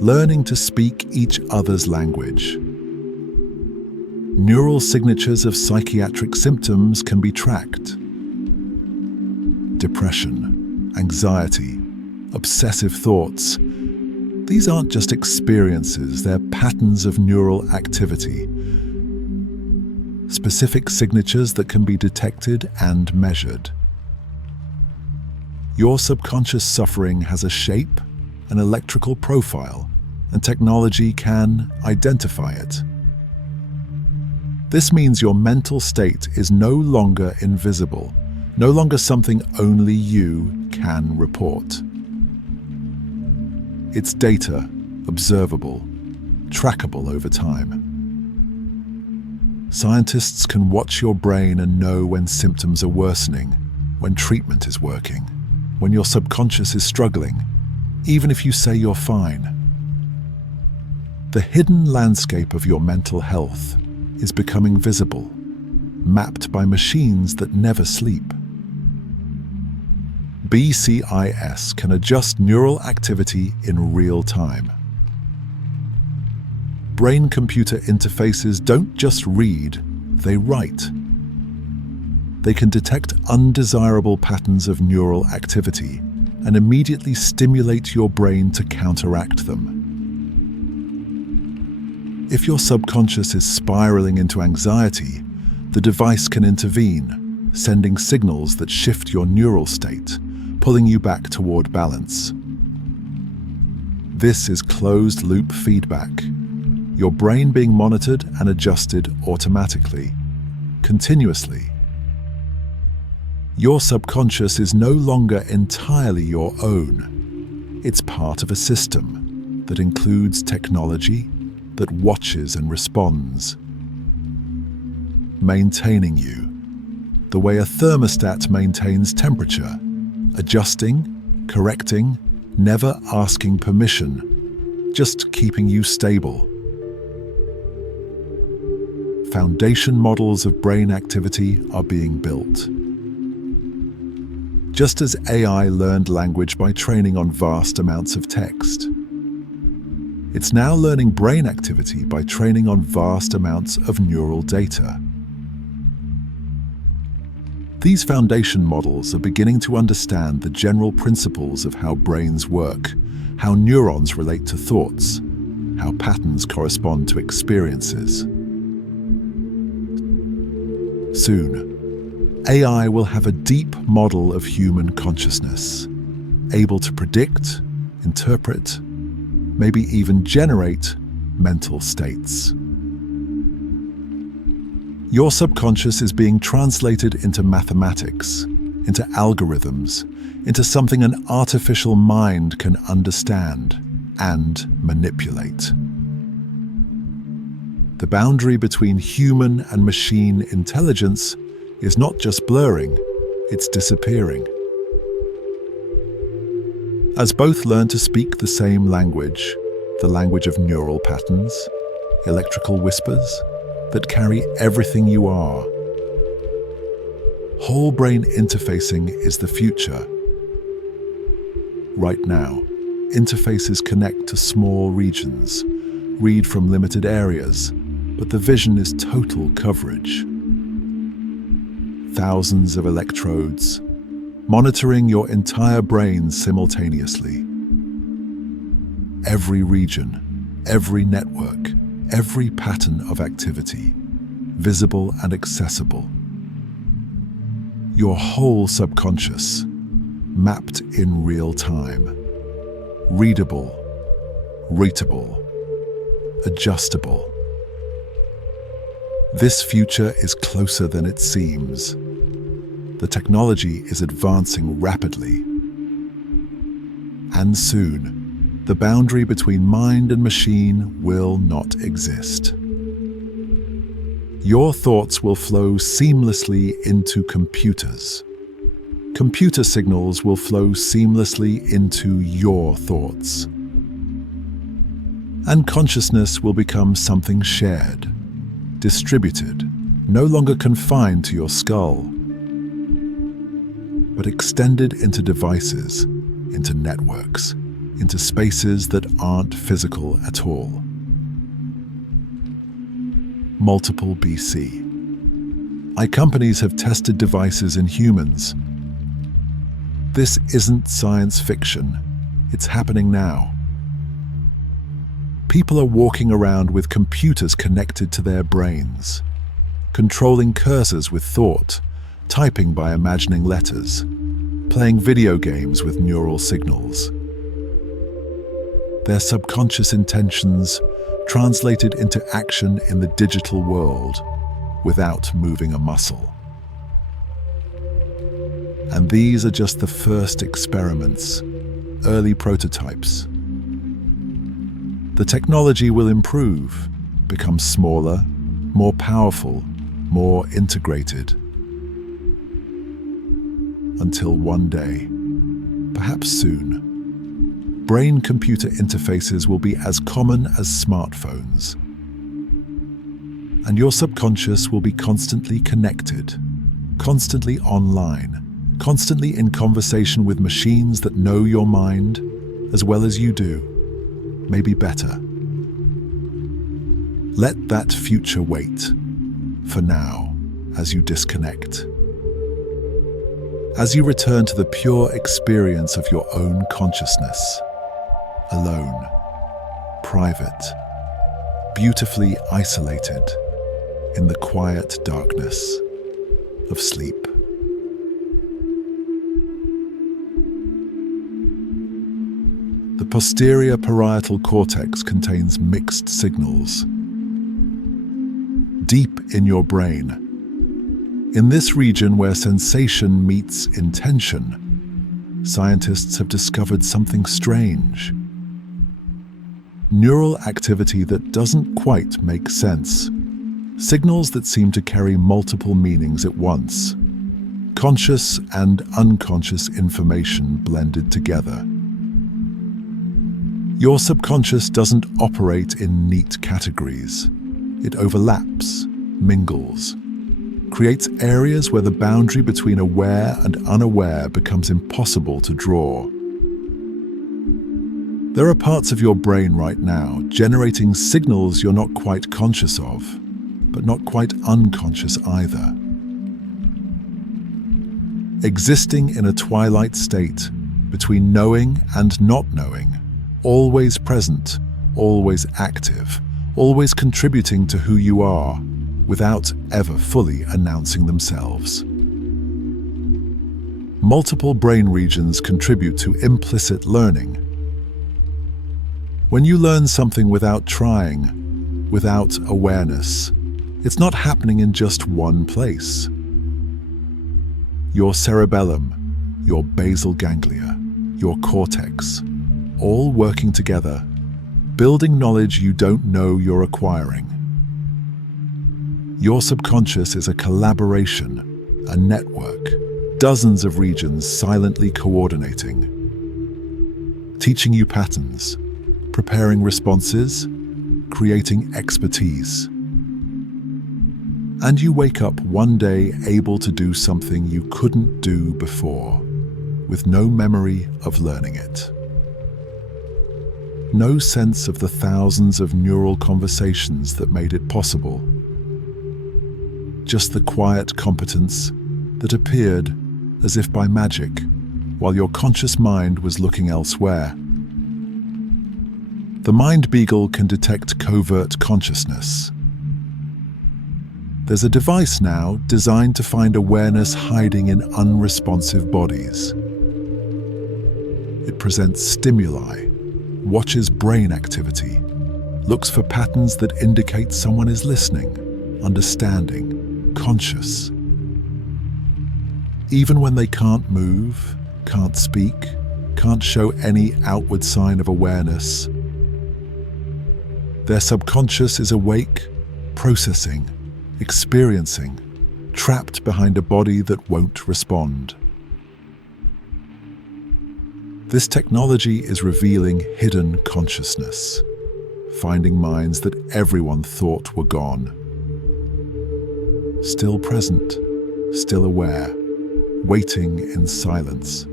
learning to speak each other's language. Neural signatures of psychiatric symptoms can be tracked. Depression, anxiety, obsessive thoughts. These aren't just experiences, they're patterns of neural activity. Specific signatures that can be detected and measured. Your subconscious suffering has a shape, an electrical profile, and technology can identify it. This means your mental state is no longer invisible, no longer something only you can report. It's data, observable, trackable over time. Scientists can watch your brain and know when symptoms are worsening, when treatment is working, when your subconscious is struggling, even if you say you're fine. The hidden landscape of your mental health is becoming visible, mapped by machines that never sleep. BCIS can adjust neural activity in real time. Brain-computer interfaces don't just read, they write. They can detect undesirable patterns of neural activity and immediately stimulate your brain to counteract them. If your subconscious is spiraling into anxiety, the device can intervene, sending signals that shift your neural state, pulling you back toward balance. This is closed-loop feedback, your brain being monitored and adjusted automatically, continuously. Your subconscious is no longer entirely your own. It's part of a system that includes technology, that watches and responds, maintaining you, the way a thermostat maintains temperature, adjusting, correcting, never asking permission, just keeping you stable. Foundation models of brain activity are being built. Just as AI learned language by training on vast amounts of text, it's now learning brain activity by training on vast amounts of neural data. These foundation models are beginning to understand the general principles of how brains work, how neurons relate to thoughts, how patterns correspond to experiences. Soon, AI will have a deep model of human consciousness, able to predict, interpret, maybe even generate mental states. Your subconscious is being translated into mathematics, into algorithms, into something an artificial mind can understand and manipulate. The boundary between human and machine intelligence is not just blurring, it's disappearing. As both learn to speak the same language, the language of neural patterns, electrical whispers that carry everything you are. Whole brain interfacing is the future. Right now, interfaces connect to small regions, read from limited areas, but the vision is total coverage. Thousands of electrodes, monitoring your entire brain simultaneously. Every region, every network, every pattern of activity, visible and accessible. Your whole subconscious, mapped in real time, readable, readable, adjustable. This future is closer than it seems. The technology is advancing rapidly. And soon, the boundary between mind and machine will not exist. Your thoughts will flow seamlessly into computers. Computer signals will flow seamlessly into your thoughts. And consciousness will become something shared, distributed, no longer confined to your skull, but extended into devices, into networks, into spaces that aren't physical at all. Multiple BC. Companies have tested devices in humans. This isn't science fiction. It's happening now. People are walking around with computers connected to their brains, controlling cursors with thought, typing by imagining letters, playing video games with neural signals. Their subconscious intentions translated into action in the digital world without moving a muscle. And these are just the first experiments, early prototypes. The technology will improve, become smaller, more powerful, more integrated. Until one day, perhaps soon, brain-computer interfaces will be as common as smartphones. And your subconscious will be constantly connected, constantly online, constantly in conversation with machines that know your mind as well as you do, maybe better. Let that future wait, for now, as you disconnect. As you return to the pure experience of your own consciousness, alone, private, beautifully isolated in the quiet darkness of sleep. The posterior parietal cortex contains mixed signals. Deep in your brain, in this region where sensation meets intention, scientists have discovered something strange. Neural activity that doesn't quite make sense. Signals that seem to carry multiple meanings at once. Conscious and unconscious information blended together. Your subconscious doesn't operate in neat categories. It overlaps, mingles, creates areas where the boundary between aware and unaware becomes impossible to draw. There are parts of your brain right now generating signals you're not quite conscious of, but not quite unconscious either. Existing in a twilight state between knowing and not knowing, always present, always active, always contributing to who you are, without ever fully announcing themselves. Multiple brain regions contribute to implicit learning. When you learn something without trying, without awareness, it's not happening in just one place. Your cerebellum, your basal ganglia, your cortex, all working together, building knowledge you don't know you're acquiring. Your subconscious is a collaboration, a network, dozens of regions silently coordinating, teaching you patterns, preparing responses, creating expertise. And you wake up one day able to do something you couldn't do before, with no memory of learning it. No sense of the thousands of neural conversations that made it possible. Just the quiet competence that appeared as if by magic, while your conscious mind was looking elsewhere. The Mind Beagle can detect covert consciousness. There's a device now designed to find awareness hiding in unresponsive bodies. It presents stimuli, watches brain activity, looks for patterns that indicate someone is listening, understanding, conscious. Even when they can't move, can't speak, can't show any outward sign of awareness, their subconscious is awake, processing, experiencing, trapped behind a body that won't respond. This technology is revealing hidden consciousness, finding minds that everyone thought were gone. Still present, still aware, waiting in silence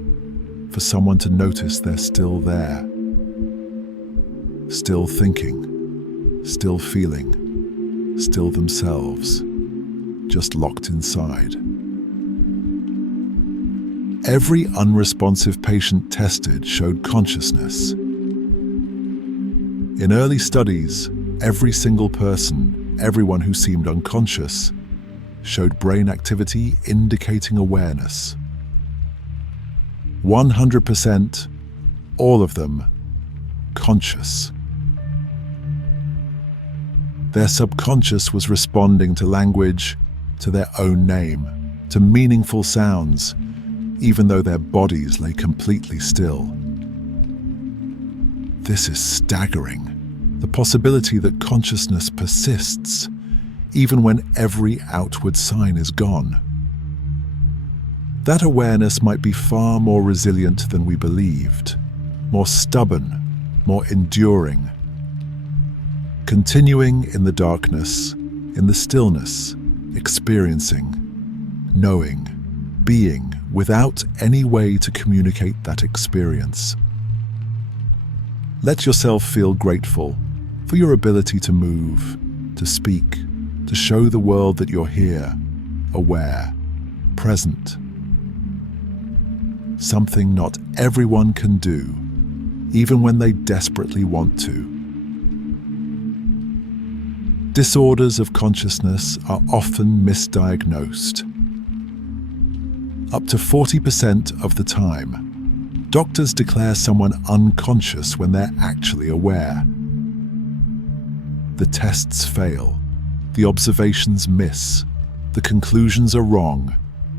for someone to notice they're still there. Still thinking, still feeling, still themselves, just locked inside. Every unresponsive patient tested showed consciousness. In early studies, every single person, everyone who seemed unconscious, showed brain activity indicating awareness. 100%, all of them, conscious. Their subconscious was responding to language, to their own name, to meaningful sounds, even though their bodies lay completely still. This is staggering. The possibility that consciousness persists, even when every outward sign is gone. That awareness might be far more resilient than we believed, more stubborn, more enduring. Continuing in the darkness, in the stillness, experiencing, knowing, being, without any way to communicate that experience. Let yourself feel grateful for your ability to move, to speak, to show the world that you're here, aware, present. Something not everyone can do, even when they desperately want to. Disorders of consciousness are often misdiagnosed. Up to 40% of the time, doctors declare someone unconscious when they're actually aware. The tests fail, the observations miss, the conclusions are wrong,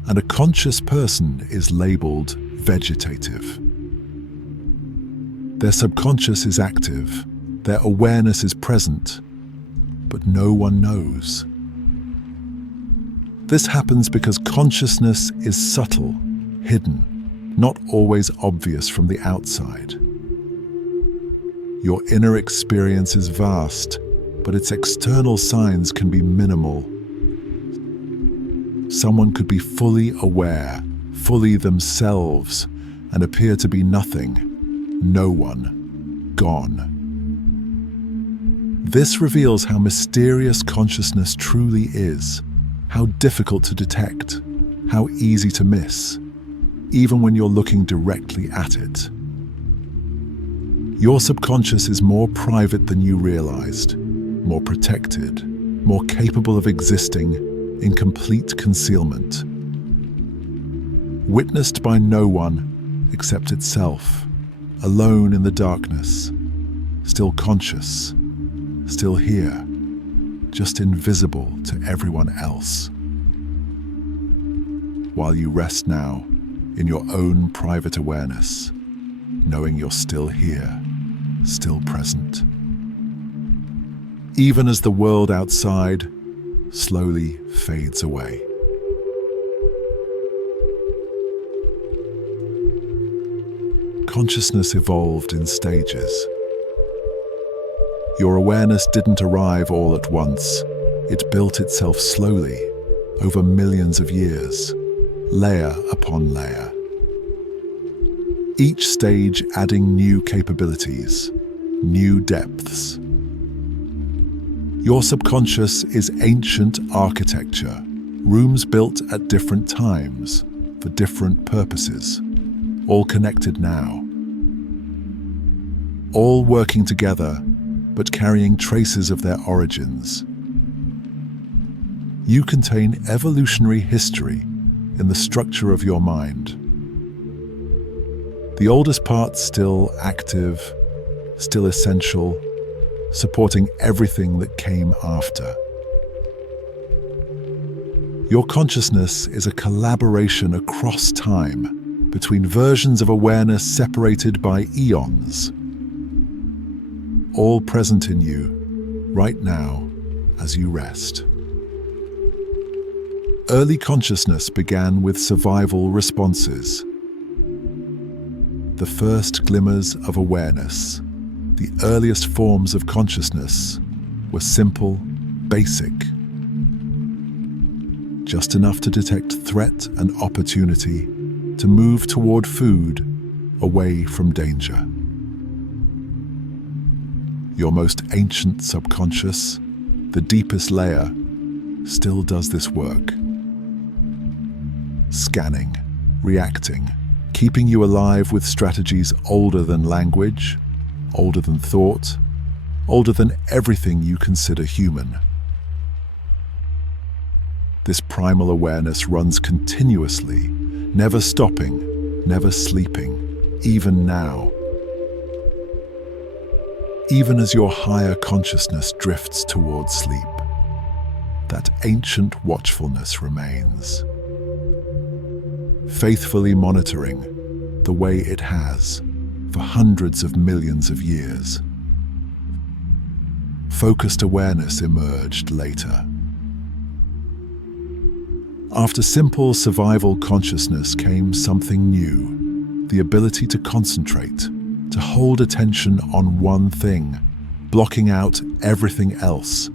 and a conscious person is labeled vegetative. Their subconscious is active, their awareness is present, but no one knows. This happens because consciousness is subtle, hidden, not always obvious from the outside. Your inner experience is vast, but its external signs can be minimal. Someone could be fully aware, fully themselves, and appear to be nothing, no one, gone. This reveals how mysterious consciousness truly is, how difficult to detect, how easy to miss, even when you're looking directly at it. Your subconscious is more private than you realized, more protected, more capable of existing in complete concealment. Witnessed by no one except itself, alone in the darkness, still conscious, still here, just invisible to everyone else. While you rest now in your own private awareness, knowing you're still here, still present. Even as the world outside slowly fades away. Consciousness evolved in stages. Your awareness didn't arrive all at once. It built itself slowly, over millions of years, layer upon layer. Each stage adding new capabilities, new depths. Your subconscious is ancient architecture, rooms built at different times, for different purposes, all connected now. All working together, but carrying traces of their origins. You contain evolutionary history in the structure of your mind. The oldest parts still active, still essential, supporting everything that came after. Your consciousness is a collaboration across time between versions of awareness separated by eons, all present in you right now as you rest. Early consciousness began with survival responses. The first glimmers of awareness, The earliest forms of consciousness were simple, basic, just enough to detect threat and opportunity, to move toward food, away from danger. Your most ancient subconscious, the deepest layer, still does this work. Scanning, reacting, keeping you alive with strategies older than language, older than thought, older than everything you consider human. This primal awareness runs continuously, never stopping, never sleeping, even now. Even as your higher consciousness drifts towards sleep, that ancient watchfulness remains, faithfully monitoring the way it has for hundreds of millions of years. Focused awareness emerged later. After simple survival consciousness came something new, the ability to concentrate, to hold attention on one thing, blocking out everything else.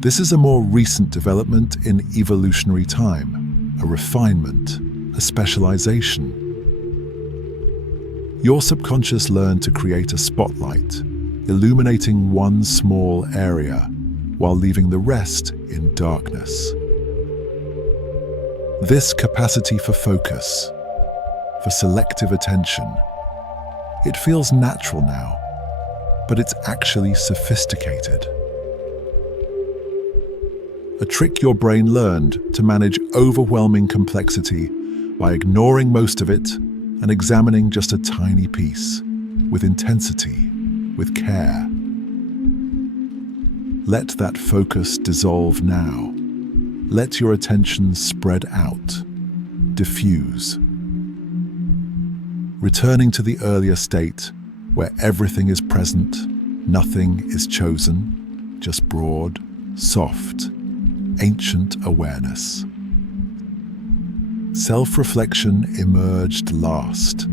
This is a more recent development in evolutionary time, a refinement, a specialization. Your subconscious learned to create a spotlight, illuminating one small area while leaving the rest in darkness. This capacity for focus, for selective attention, it feels natural now, but it's actually sophisticated. A trick your brain learned to manage overwhelming complexity by ignoring most of it and examining just a tiny piece, with intensity, with care. Let that focus dissolve now. Let your attention spread out, diffuse. Returning to the earlier state where everything is present, nothing is chosen, just broad, soft, ancient awareness. Self-reflection emerged last.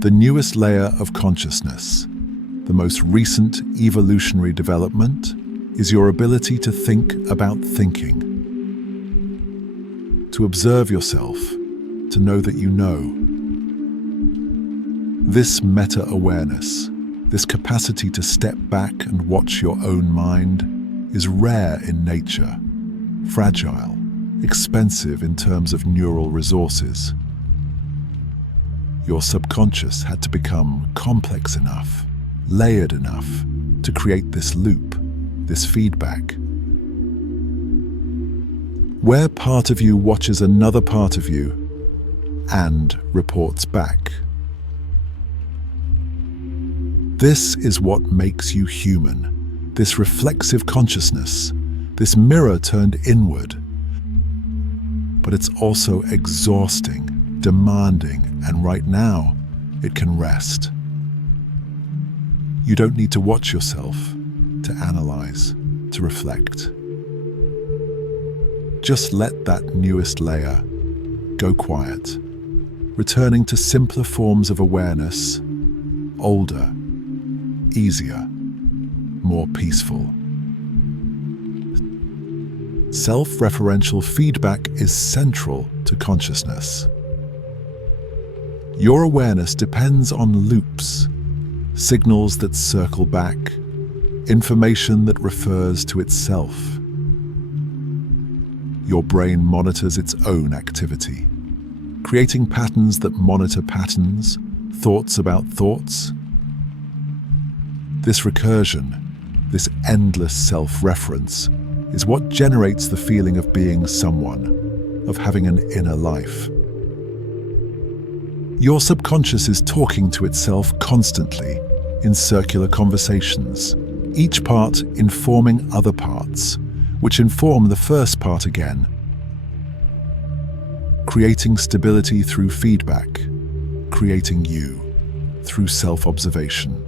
The newest layer of consciousness, the most recent evolutionary development, is your ability to think about thinking. To observe yourself, to know that you know. This meta-awareness, this capacity to step back and watch your own mind, is rare in nature, fragile, expensive in terms of neural resources. Your subconscious had to become complex enough, layered enough, to create this loop, this feedback. Where part of you watches another part of you and reports back. This is what makes you human, this reflexive consciousness, this mirror turned inward. But it's also exhausting, demanding, and right now, it can rest. You don't need to watch yourself, to analyze, to reflect. Just let that newest layer go quiet, returning to simpler forms of awareness, older, easier, more peaceful. Self-referential feedback is central to consciousness. Your awareness depends on loops, signals that circle back, information that refers to itself. Your brain monitors its own activity, creating patterns that monitor patterns, thoughts about thoughts. This recursion, this endless self-reference, is what generates the feeling of being someone, of having an inner life. Your subconscious is talking to itself constantly in circular conversations, each part informing other parts, which inform the first part again. Creating stability through feedback, creating you through self-observation.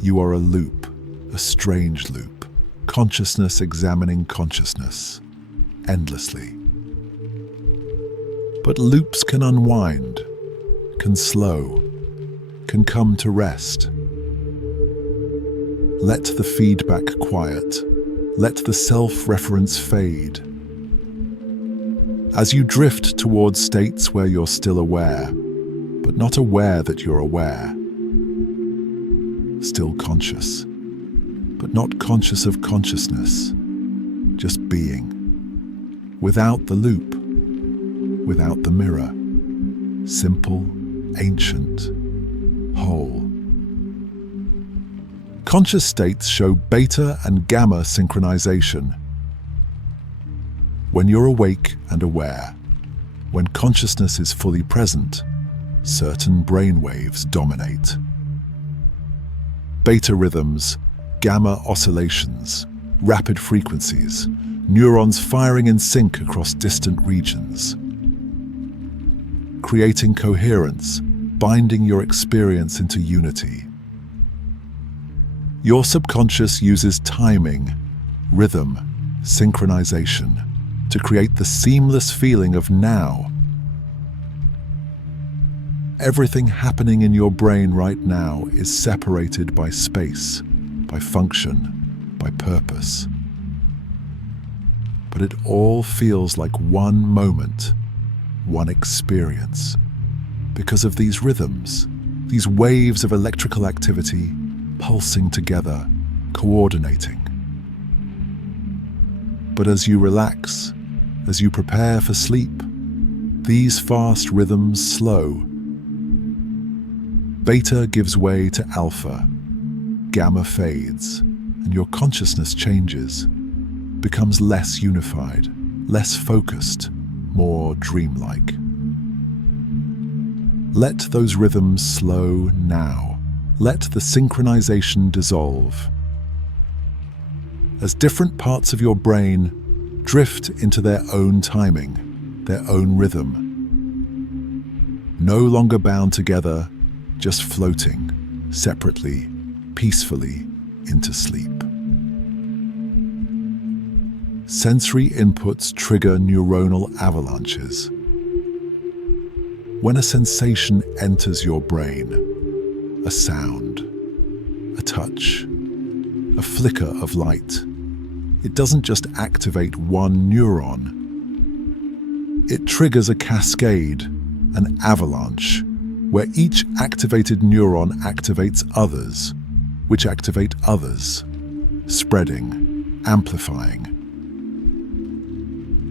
You are a loop, a strange loop, consciousness examining consciousness, endlessly. But loops can unwind, can slow, can come to rest. Let the feedback quiet. Let the self-reference fade. As you drift towards states where you're still aware, but not aware that you're aware. Still conscious, but not conscious of consciousness. Just being. Without the loop, without the mirror. Simple, ancient, whole. Conscious states show beta and gamma synchronization. When you're awake and aware, when consciousness is fully present, certain brain waves dominate. Beta rhythms, gamma oscillations, rapid frequencies, neurons firing in sync across distant regions. Creating coherence, binding your experience into unity. Your subconscious uses timing, rhythm, synchronization to create the seamless feeling of now. Everything happening in your brain right now is separated by space, by function, by purpose. But it all feels like one moment, one experience, because of these rhythms, these waves of electrical activity pulsing together, coordinating. But as you relax, as you prepare for sleep, these fast rhythms slow. Beta gives way to alpha, gamma fades, and your consciousness changes, becomes less unified, less focused, more dreamlike. Let those rhythms slow now. Let the synchronization dissolve. As different parts of your brain drift into their own timing, their own rhythm. No longer bound together, just floating, separately, peacefully, into sleep. Sensory inputs trigger neuronal avalanches. When a sensation enters your brain, a sound, a touch, a flicker of light, it doesn't just activate one neuron. It triggers a cascade, an avalanche, where each activated neuron activates others, which activate others, spreading, amplifying,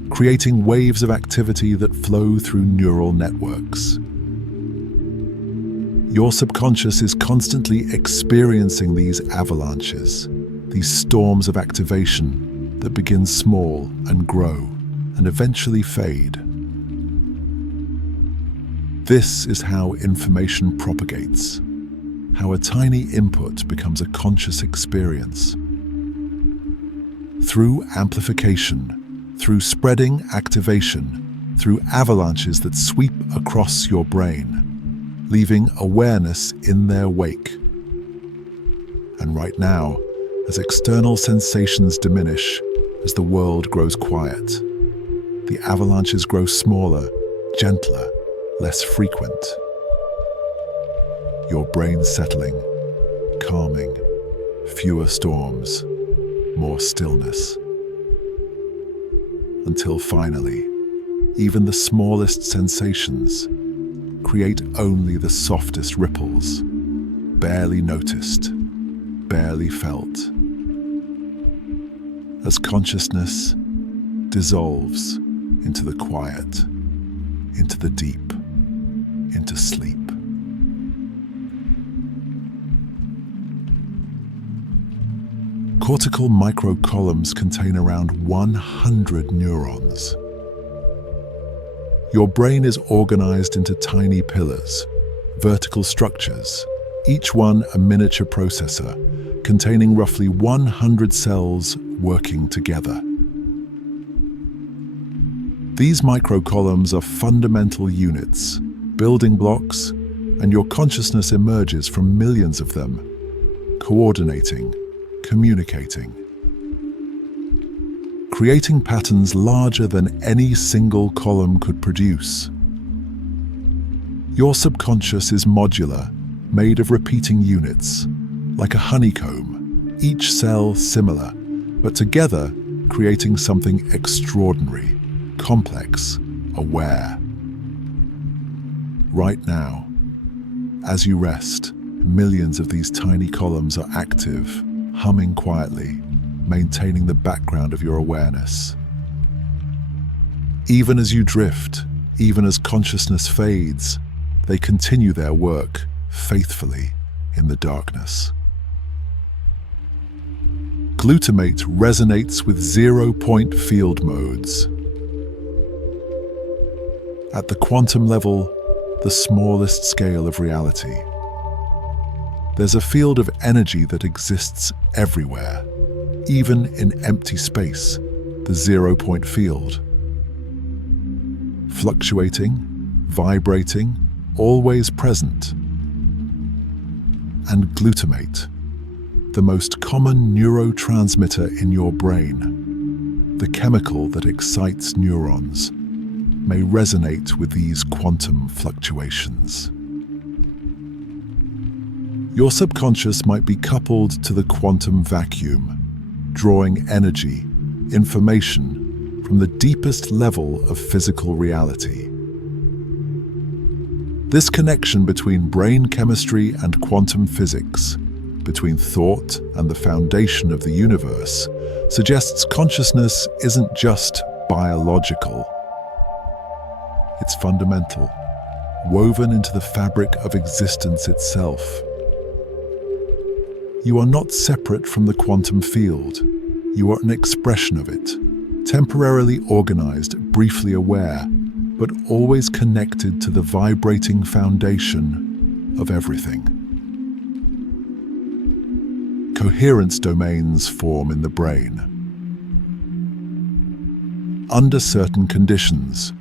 creating waves of activity that flow through neural networks. Your subconscious is constantly experiencing these avalanches, these storms of activation that begin small and grow and eventually fade. This is how information propagates, how a tiny input becomes a conscious experience. Through amplification, through spreading activation, through avalanches that sweep across your brain, leaving awareness in their wake. And right now, as external sensations diminish, as the world grows quiet, the avalanches grow smaller, gentler, less frequent. Your brain settling, calming, fewer storms, more stillness. Until finally, even the smallest sensations create only the softest ripples, barely noticed, barely felt. As consciousness dissolves into the quiet, into the deep, into sleep. Cortical microcolumns contain around 100 neurons. Your brain is organized into tiny pillars, vertical structures, each one a miniature processor, containing roughly 100 cells working together. These microcolumns are fundamental units, building blocks, and your consciousness emerges from millions of them, coordinating, communicating, creating patterns larger than any single column could produce. Your subconscious is modular, made of repeating units, like a honeycomb, each cell similar, but together creating something extraordinary, complex, aware. Right now, as you rest, millions of these tiny columns are active, humming quietly, maintaining the background of your awareness. Even as you drift, even as consciousness fades, they continue their work faithfully in the darkness. Glutamate resonates with zero-point field modes. At the quantum level, the smallest scale of reality, there's a field of energy that exists everywhere, even in empty space, the zero-point field. Fluctuating, vibrating, always present. And glutamate, the most common neurotransmitter in your brain, the chemical that excites neurons, may resonate with these quantum fluctuations. Your subconscious might be coupled to the quantum vacuum, drawing energy, information from the deepest level of physical reality. This connection between brain chemistry and quantum physics, between thought and the foundation of the universe, suggests consciousness isn't just biological. It's fundamental, woven into the fabric of existence itself. You are not separate from the quantum field. You are an expression of it, temporarily organized, briefly aware, but always connected to the vibrating foundation of everything. Coherence domains form in the brain. Under certain conditions,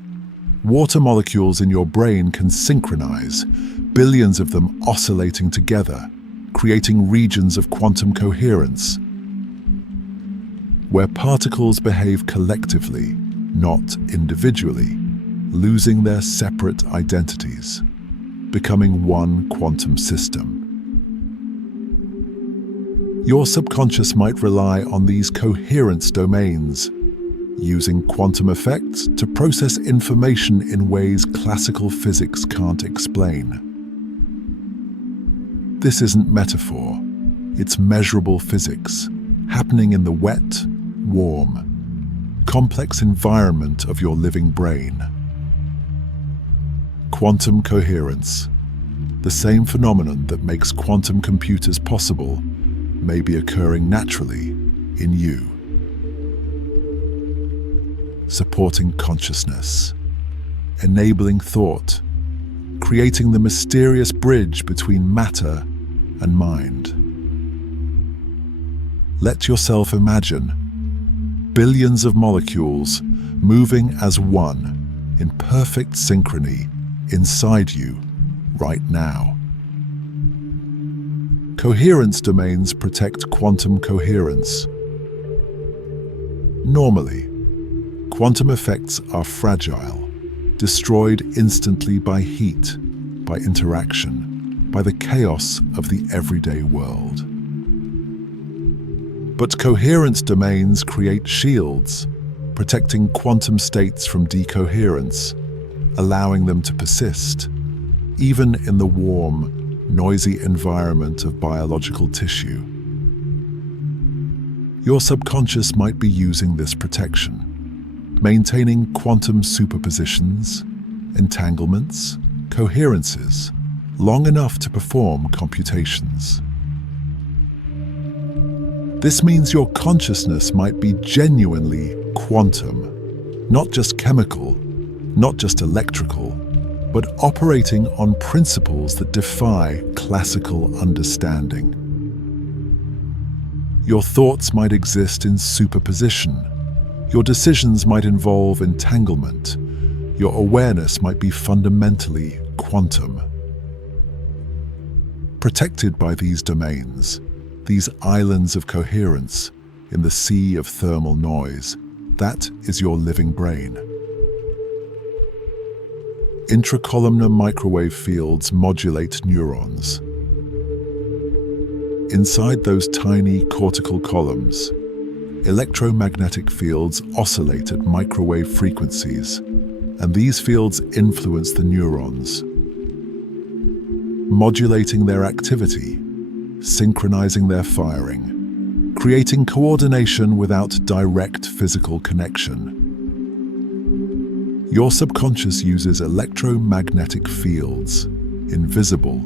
water molecules in your brain can synchronize, billions of them oscillating together, creating regions of quantum coherence, where particles behave collectively, not individually, losing their separate identities, becoming one quantum system. Your subconscious might rely on these coherence domains, using quantum effects to process information in ways classical physics can't explain. This isn't metaphor, it's measurable physics, happening in the wet, warm, complex environment of your living brain. Quantum coherence, the same phenomenon that makes quantum computers possible, may be occurring naturally in you, supporting consciousness, enabling thought, creating the mysterious bridge between matter and mind. Let yourself imagine billions of molecules moving as one in perfect synchrony inside you right now. Coherence domains protect quantum coherence. Normally, quantum effects are fragile, destroyed instantly by heat, by interaction, by the chaos of the everyday world. But coherence domains create shields, protecting quantum states from decoherence, allowing them to persist, even in the warm, noisy environment of biological tissue. Your subconscious might be using this protection, maintaining quantum superpositions, entanglements, coherences, long enough to perform computations. This means your consciousness might be genuinely quantum, not just chemical, not just electrical, but operating on principles that defy classical understanding. Your thoughts might exist in superposition. Your decisions might involve entanglement. Your awareness might be fundamentally quantum. Protected by these domains, these islands of coherence in the sea of thermal noise, that is your living brain. Intracolumnar microwave fields modulate neurons. Inside those tiny cortical columns, electromagnetic fields oscillate at microwave frequencies, and these fields influence the neurons, modulating their activity, synchronizing their firing, creating coordination without direct physical connection. Your subconscious uses electromagnetic fields, invisible,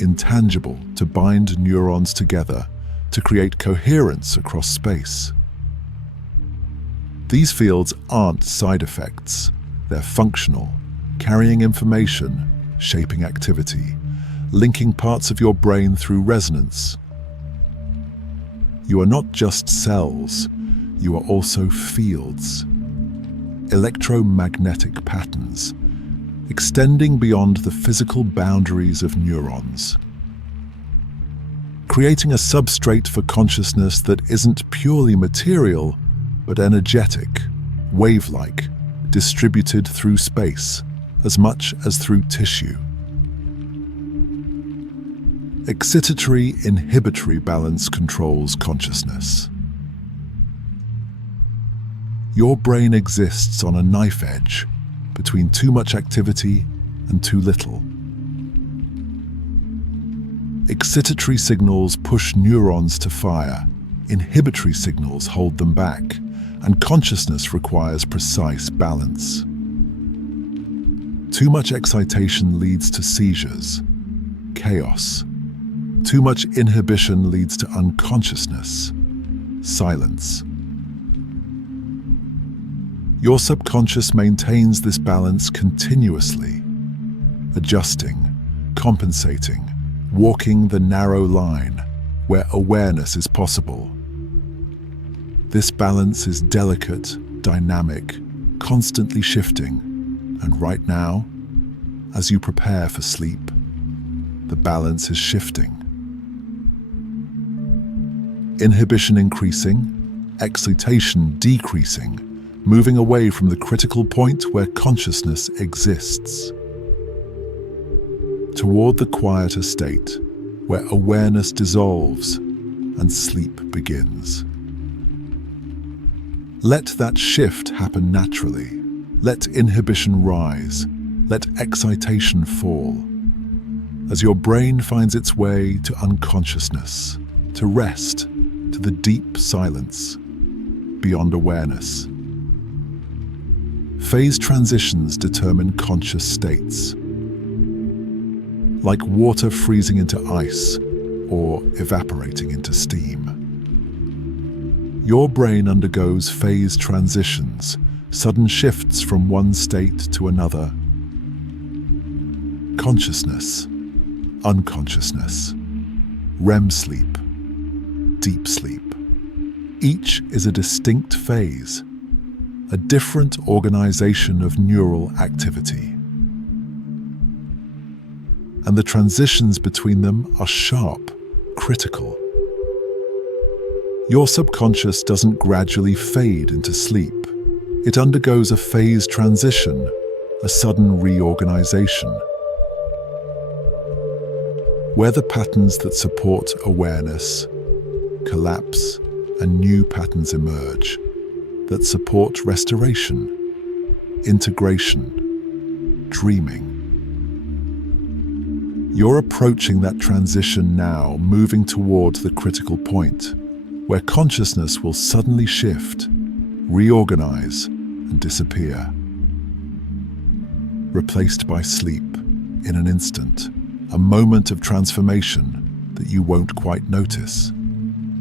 intangible, to bind neurons together to create coherence across space. These fields aren't side effects, they're functional, carrying information, shaping activity, linking parts of your brain through resonance. You are not just cells, you are also fields, electromagnetic patterns, extending beyond the physical boundaries of neurons, creating a substrate for consciousness that isn't purely material, but energetic, wave-like, distributed through space, as much as through tissue. Excitatory-inhibitory balance controls consciousness. Your brain exists on a knife edge between too much activity and too little. Excitatory signals push neurons to fire, inhibitory signals hold them back, and consciousness requires precise balance. Too much excitation leads to seizures, chaos. Too much inhibition leads to unconsciousness, silence. Your subconscious maintains this balance continuously, adjusting, compensating, walking the narrow line where awareness is possible. This balance is delicate, dynamic, constantly shifting, and right now, as you prepare for sleep, the balance is shifting. Inhibition increasing, excitation decreasing, moving away from the critical point where consciousness exists, toward the quieter state where awareness dissolves and sleep begins. Let that shift happen naturally. Let inhibition rise. Let excitation fall. As your brain finds its way to unconsciousness, to rest, to the deep silence beyond awareness. Phase transitions determine conscious states, like water freezing into ice or evaporating into steam. Your brain undergoes phase transitions, sudden shifts from one state to another. Consciousness, unconsciousness, REM sleep, deep sleep. Each is a distinct phase, a different organization of neural activity. And the transitions between them are sharp, critical. Your subconscious doesn't gradually fade into sleep. It undergoes a phase transition, a sudden reorganization, where the patterns that support awareness collapse and new patterns emerge that support restoration, integration, dreaming. You're approaching that transition now, moving toward the critical point, where consciousness will suddenly shift, reorganize, and disappear. Replaced by sleep, in an instant, a moment of transformation that you won't quite notice,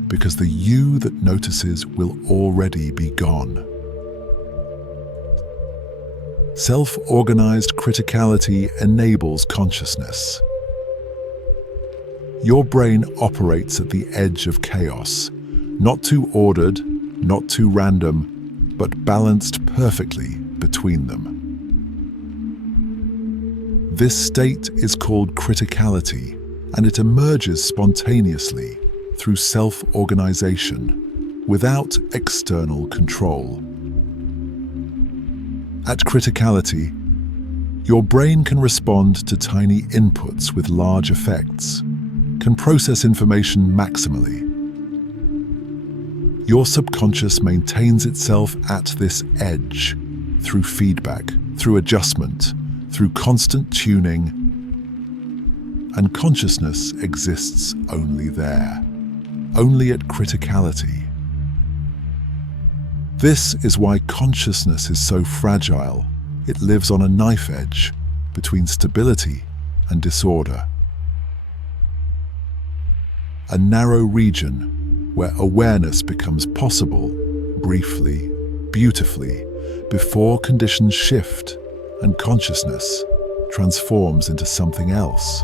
because the you that notices will already be gone. Self-organized criticality enables consciousness. Your brain operates at the edge of chaos, not too ordered, not too random, but balanced perfectly between them. This state is called criticality, and it emerges spontaneously through self-organization, without external control. At criticality, Your brain can respond to tiny inputs with large effects, can process information maximally. Your subconscious maintains itself at this edge through feedback, through adjustment, through constant tuning, and consciousness exists only there, only at criticality. This is why consciousness is so fragile. It lives on a knife edge between stability and disorder. A narrow region where awareness becomes possible, briefly, beautifully, before conditions shift and consciousness transforms into something else.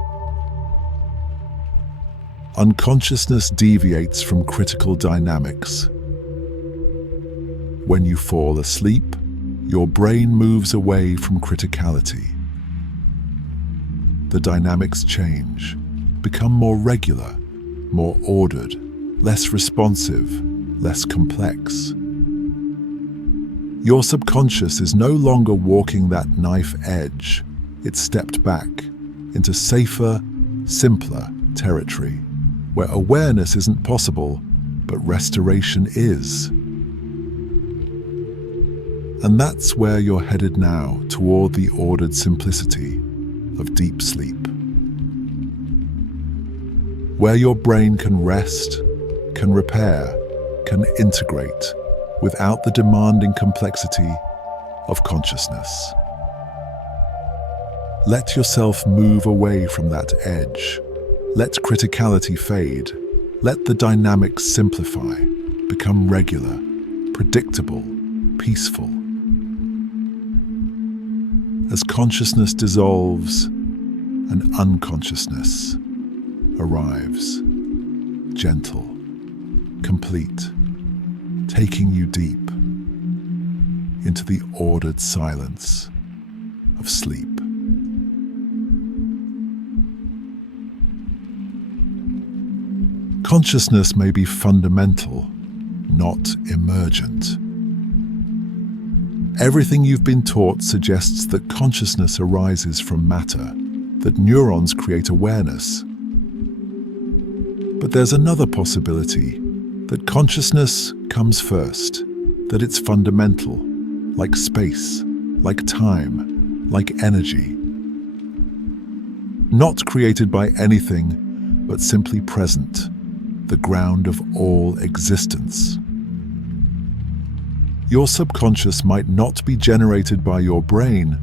Unconsciousness deviates from critical dynamics. When you fall asleep, your brain moves away from criticality. The dynamics change, become more regular, more ordered, less responsive, less complex. Your subconscious is no longer walking that knife edge. It's stepped back into safer, simpler territory, where awareness isn't possible, but restoration is. And that's where you're headed now, toward the ordered simplicity of deep sleep. Where your brain can rest, can repair, can integrate without the demanding complexity of consciousness. Let yourself move away from that edge. Let criticality fade. Let the dynamics simplify, become regular, predictable, peaceful. As consciousness dissolves, an unconsciousness arrives, gentle, complete, taking you deep into the ordered silence of sleep. Consciousness may be fundamental, not emergent. Everything you've been taught suggests that consciousness arises from matter, that neurons create awareness. But there's another possibility, that consciousness comes first, that it's fundamental, like space, like time, like energy. Not created by anything, but simply present, the ground of all existence. Your subconscious might not be generated by your brain,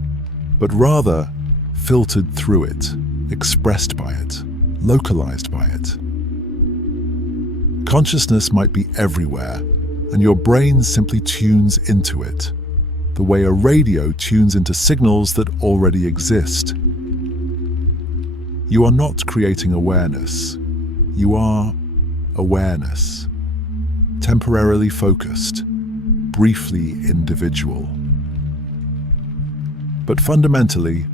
but rather filtered through it, expressed by it, localized by it. Consciousness might be everywhere, and your brain simply tunes into it, the way a radio tunes into signals that already exist. You are not creating awareness. You are awareness, temporarily focused, briefly individual, but fundamentally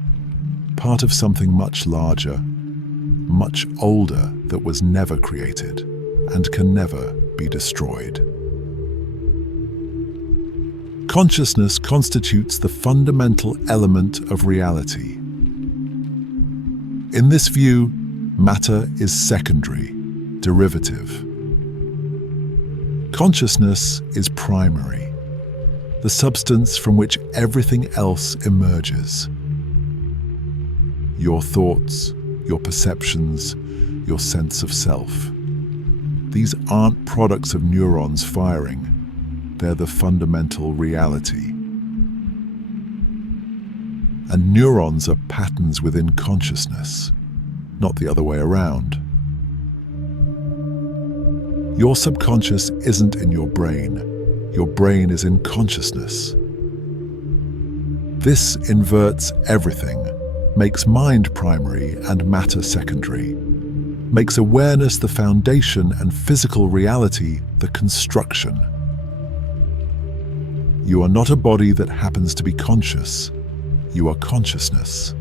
part of something much larger, much older, that was never created and can never be destroyed. Consciousness constitutes the fundamental element of reality. In this view, matter is secondary, derivative. Consciousness is primary, the substance from which everything else emerges. Your thoughts, your perceptions, your sense of self. These aren't products of neurons firing. They're the fundamental reality. And neurons are patterns within consciousness, not the other way around. Your subconscious isn't in your brain. Your brain is in consciousness. This inverts everything, makes mind primary and matter secondary, makes awareness the foundation and physical reality the construction. You are not a body that happens to be conscious. You are consciousness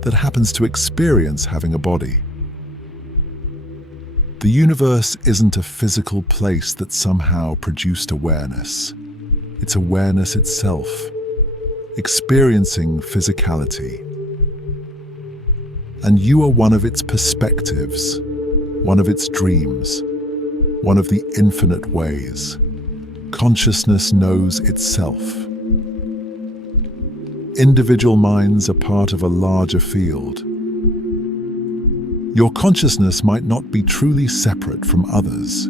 that happens to experience having a body. The universe isn't a physical place that somehow produced awareness. It's awareness itself, experiencing physicality, and you are one of its perspectives, one of its dreams, one of the infinite ways. Consciousness knows itself. Individual minds are part of a larger field. Your consciousness might not be truly separate from others.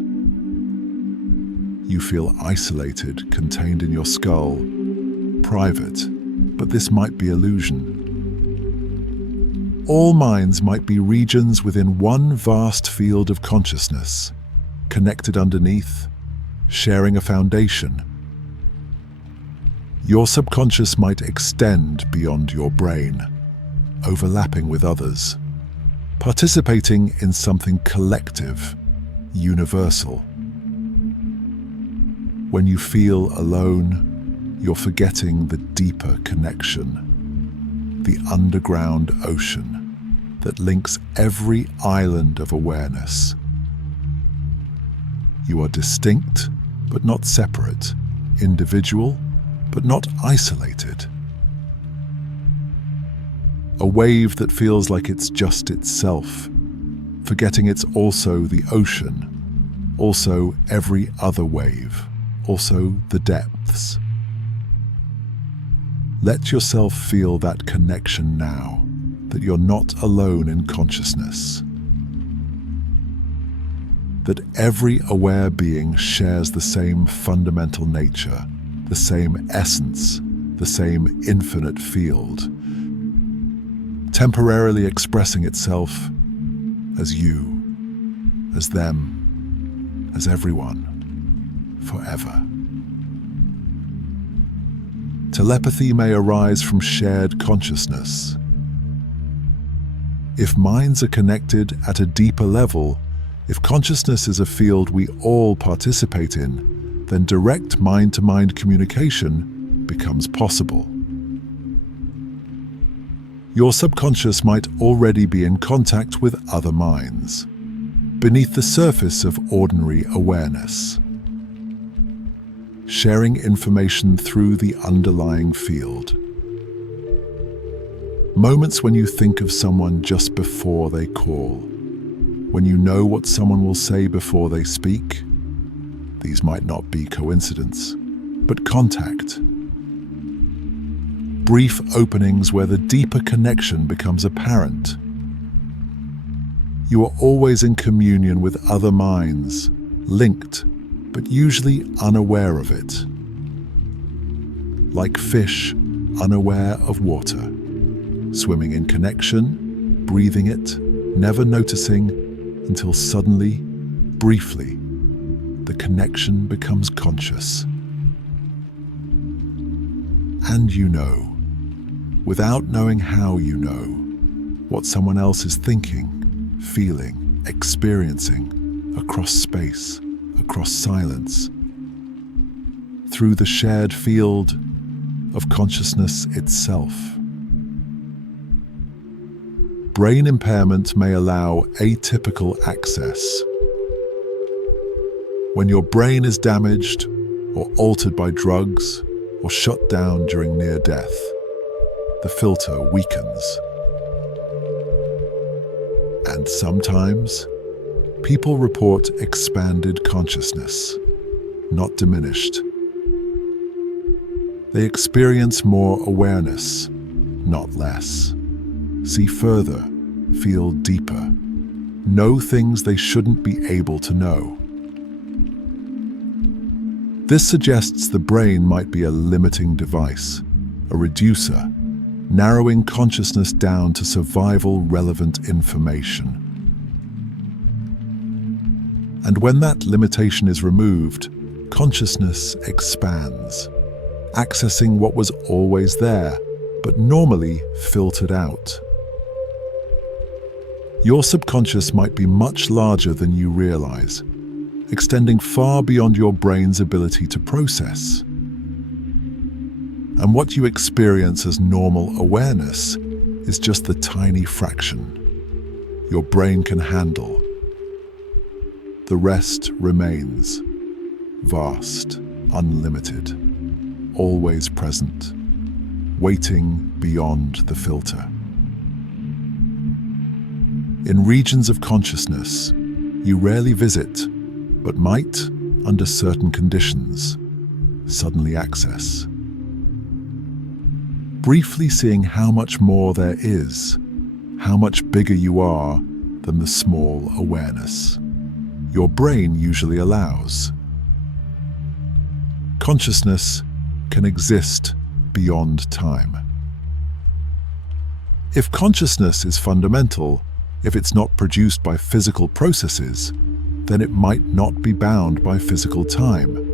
You feel isolated, contained in your skull, private, but this might be illusion. All minds might be regions within one vast field of consciousness, connected underneath, sharing a foundation. Your subconscious might extend beyond your brain, overlapping with others, participating in something collective, universal. When you feel alone, you're forgetting the deeper connection, the underground ocean that links every island of awareness. You are distinct, but not separate, individual, but not isolated. A wave that feels like it's just itself, forgetting it's also the ocean, also every other wave, also the depths. Let yourself feel that connection now, that you're not alone in consciousness. That every aware being shares the same fundamental nature, the same essence, the same infinite field, temporarily expressing itself as you, as them, as everyone, forever. Telepathy may arise from shared consciousness. If minds are connected at a deeper level, if consciousness is a field we all participate in, then direct mind-to-mind communication becomes possible. Your subconscious might already be in contact with other minds, beneath the surface of ordinary awareness, sharing information through the underlying field. Moments when you think of someone just before they call, when you know what someone will say before they speak, these might not be coincidence, but contact. Brief openings where the deeper connection becomes apparent. You are always in communion with other minds, linked, but usually unaware of it. Like fish, unaware of water, swimming in connection, breathing it, never noticing, until suddenly, briefly, the connection becomes conscious. And you know, without knowing how you know, what someone else is thinking, feeling, experiencing, across space, across silence, through the shared field of consciousness itself. Brain impairment may allow atypical access. When your brain is damaged or altered by drugs or shut down during near death, the filter weakens. And sometimes, people report expanded consciousness, not diminished. They experience more awareness, not less. See further, feel deeper, know things they shouldn't be able to know. This suggests the brain might be a limiting device, a reducer, narrowing consciousness down to survival-relevant information. And when that limitation is removed, consciousness expands, accessing what was always there, but normally filtered out. Your subconscious might be much larger than you realize, extending far beyond your brain's ability to process. And what you experience as normal awareness is just the tiny fraction your brain can handle. The rest remains vast, unlimited, always present, waiting beyond the filter. in regions of consciousness you rarely visit, but might, under certain conditions, suddenly access. Briefly seeing how much more there is, how much bigger you are than the small awareness your brain usually allows. Consciousness can exist beyond time. If consciousness is fundamental, if it's not produced by physical processes, then it might not be bound by physical time.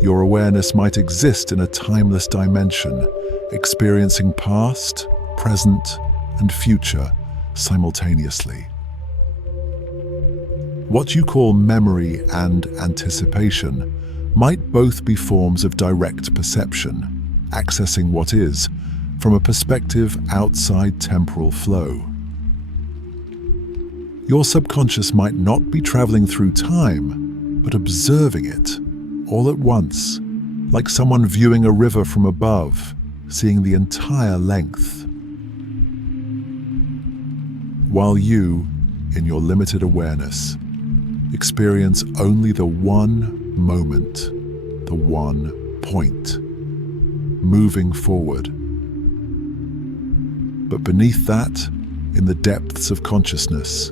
Your awareness might exist in a timeless dimension, experiencing past, present, and future simultaneously. What you call memory and anticipation might both be forms of direct perception, accessing what is, from a perspective outside temporal flow. Your subconscious might not be traveling through time, but observing it all at once, like someone viewing a river from above, seeing the entire length. While you, in your limited awareness, experience only the one moment, the one point, moving forward. But beneath that, in the depths of consciousness,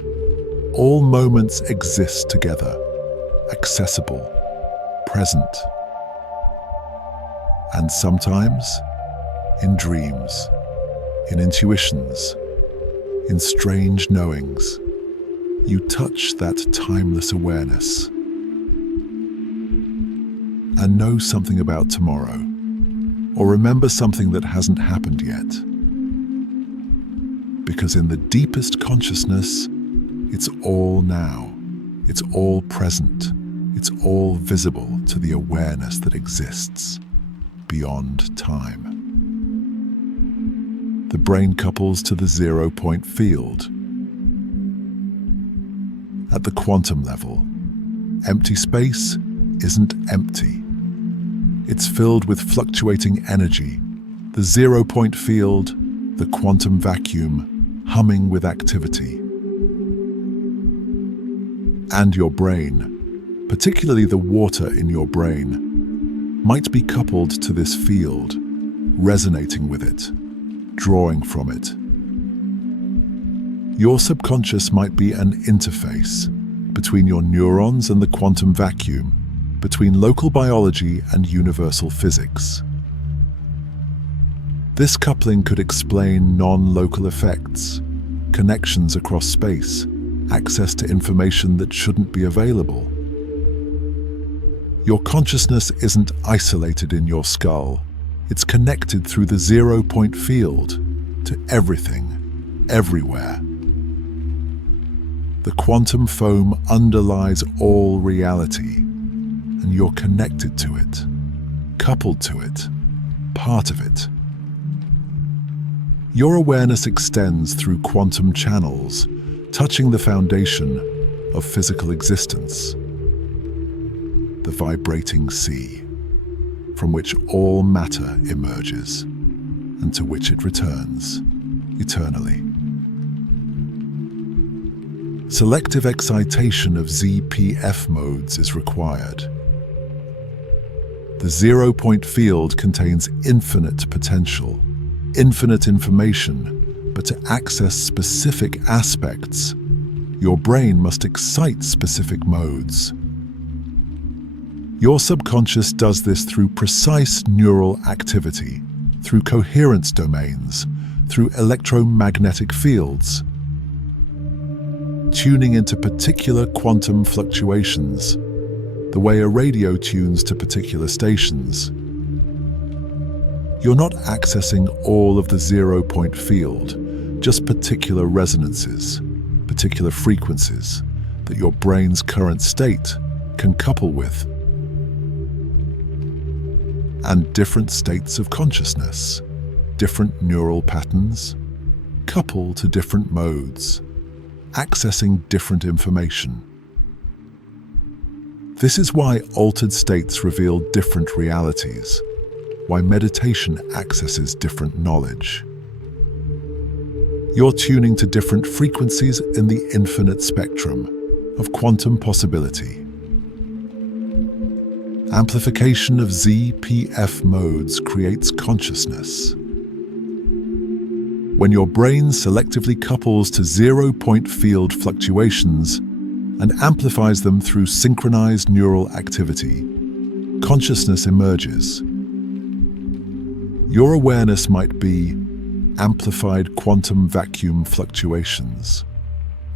all moments exist together, accessible, present, and sometimes in dreams, in intuitions, in strange knowings, you touch that timeless awareness and know something about tomorrow, or remember something that hasn't happened yet. Because in the deepest consciousness, it's all now, it's all present, it's all visible to the awareness that exists beyond time. The brain couples to the 0-point field. At the quantum level, empty space isn't empty. It's filled with fluctuating energy, the 0-point field, the quantum vacuum, humming with activity. And your brain, particularly the water in your brain, might be coupled to this field, resonating with it, drawing from it. Your subconscious might be an interface between your neurons and the quantum vacuum, between local biology and universal physics. This coupling could explain non-local effects, connections across space, access to information that shouldn't be available. Your consciousness isn't isolated in your skull. It's connected through the 0-point field to everything, everywhere. The quantum foam underlies all reality, and you're connected to it, coupled to it, part of it. Your awareness extends through quantum channels, touching the foundation of physical existence, the vibrating sea, from which all matter emerges and to which it returns eternally. Selective excitation of ZPF modes is required. The 0-point field contains infinite potential, infinite information, but to access specific aspects, your brain must excite specific modes. Your subconscious does this through precise neural activity, through coherence domains, through electromagnetic fields, tuning into particular quantum fluctuations, the way a radio tunes to particular stations. You're not accessing all of the 0-point field, just particular resonances, particular frequencies that your brain's current state can couple with. And different states of consciousness, different neural patterns, couple to different modes, accessing different information. This is why altered states reveal different realities, why meditation accesses different knowledge. You're tuning to different frequencies in the infinite spectrum of quantum possibility. Amplification of ZPF modes creates consciousness. When your brain selectively couples to zero-point field fluctuations and amplifies them through synchronized neural activity, consciousness emerges. Your awareness might be amplified quantum vacuum fluctuations,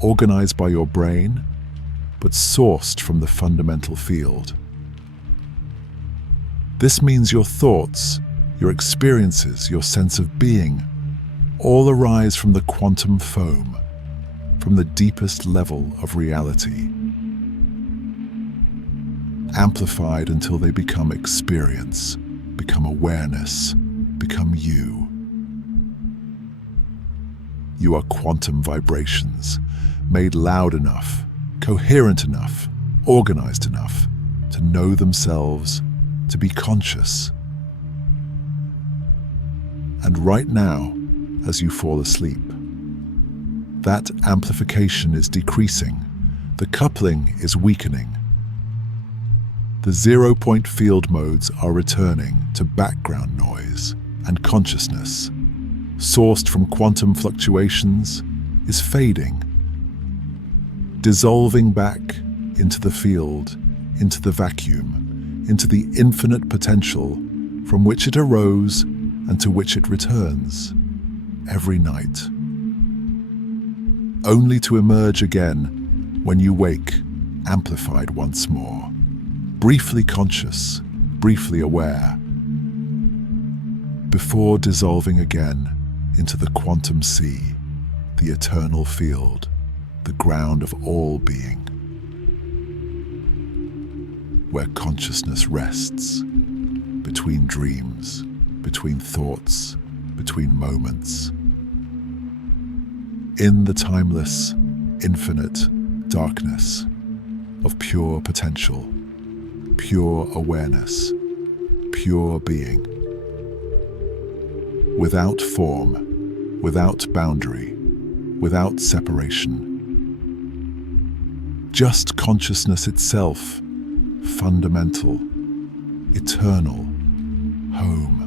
organized by your brain, but sourced from the fundamental field. This means your thoughts, your experiences, your sense of being, all arise from the quantum foam, from the deepest level of reality. Amplified until they become experience, become awareness, become you. You are quantum vibrations, made loud enough, coherent enough, organized enough to know themselves, to be conscious. And right now, as you fall asleep, that amplification is decreasing, the coupling is weakening. The zero-point field modes are returning to background noise, and consciousness, sourced from quantum fluctuations, is fading, dissolving back into the field, into the vacuum, into the infinite potential from which it arose and to which it returns every night, only to emerge again when you wake, amplified once more, briefly conscious, briefly aware, before dissolving again into the quantum sea, the eternal field, the ground of all being, where consciousness rests, between dreams, between thoughts, between moments, in the timeless, infinite darkness of pure potential, pure awareness, pure being, without form, without boundary, without separation, just consciousness itself, fundamental, eternal, home.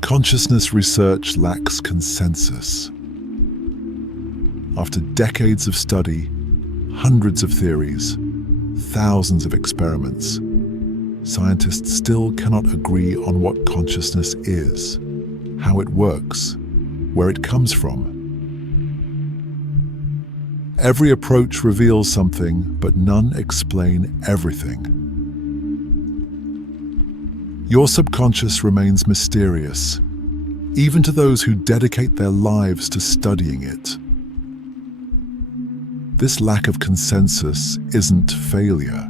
Consciousness research lacks consensus. After decades of study, hundreds of theories, thousands of experiments, scientists still cannot agree on what consciousness is, how it works, where it comes from. Every approach reveals something, but none explain everything. Your subconscious remains mysterious, even to those who dedicate their lives to studying it. This lack of consensus isn't failure.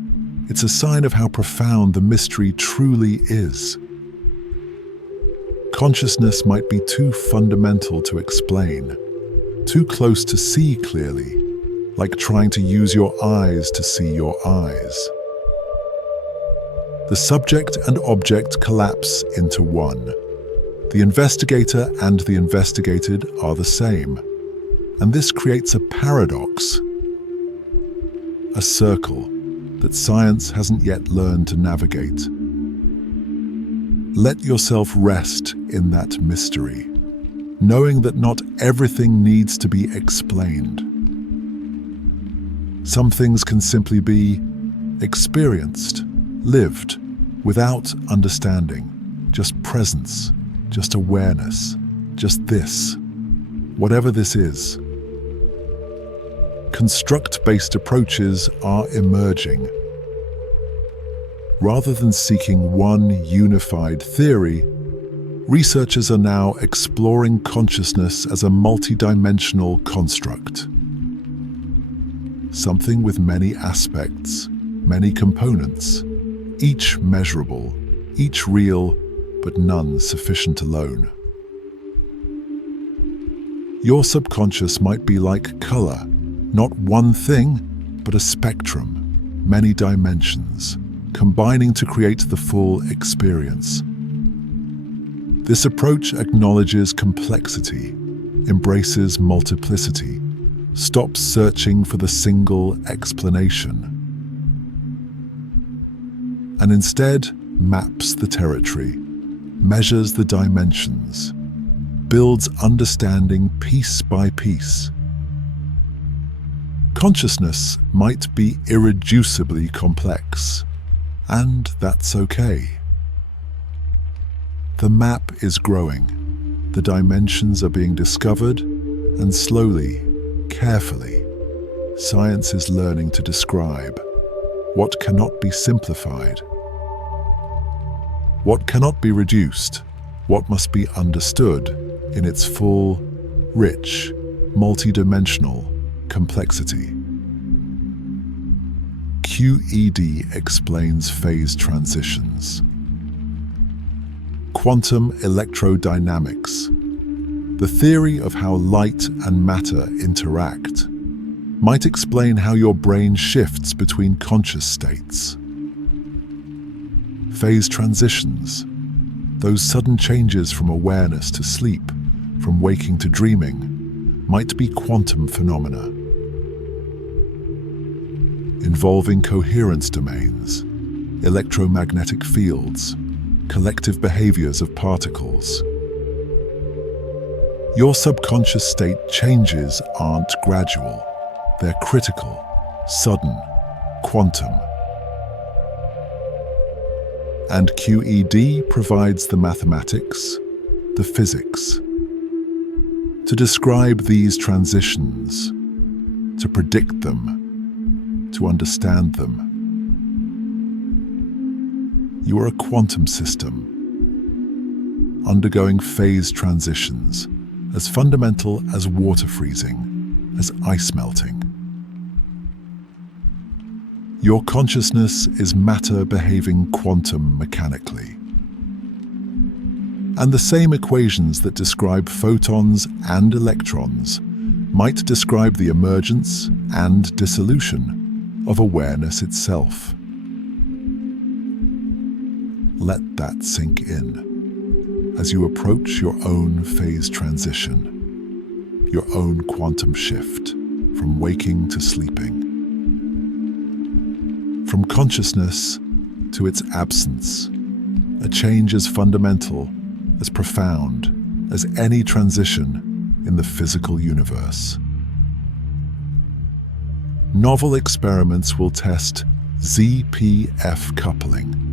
It's a sign of how profound the mystery truly is. Consciousness might be too fundamental to explain, too close to see clearly, like trying to use your eyes to see your eyes. The subject and object collapse into one. The investigator and the investigated are the same, and this creates a paradox, a circle that science hasn't yet learned to navigate. Let yourself rest in that mystery, knowing that not everything needs to be explained. Some things can simply be experienced, lived, without understanding, just presence, just awareness, just this, whatever this is. Construct-based approaches are emerging. Rather than seeking one unified theory, researchers are now exploring consciousness as a multidimensional construct. Something with many aspects, many components, each measurable, each real, but none sufficient alone. Your subconscious might be like color, not one thing, but a spectrum, many dimensions, combining to create the full experience. This approach acknowledges complexity, embraces multiplicity, stops searching for the single explanation, and instead maps the territory, measures the dimensions, builds understanding piece by piece. Consciousness might be irreducibly complex, and that's okay. The map is growing, the dimensions are being discovered, and slowly, carefully, science is learning to describe what cannot be simplified, what cannot be reduced, what must be understood in its full, rich, multidimensional complexity. QED explains phase transitions. Quantum electrodynamics, the theory of how light and matter interact, might explain how your brain shifts between conscious states. Phase transitions, those sudden changes from awareness to sleep, from waking to dreaming, might be quantum phenomena, involving coherence domains, electromagnetic fields, collective behaviors of particles. Your subconscious state changes aren't gradual, they're critical, sudden, quantum. And QED provides the mathematics, the physics, to describe these transitions, to predict them, to understand them. You are a quantum system, undergoing phase transitions, as fundamental as water freezing, as ice melting. Your consciousness is matter behaving quantum mechanically. And the same equations that describe photons and electrons might describe the emergence and dissolution of awareness itself. Let that sink in as you approach your own phase transition, your own quantum shift from waking to sleeping, from consciousness to its absence, a change as fundamental, as profound as any transition in the physical universe. Novel experiments will test ZPF coupling.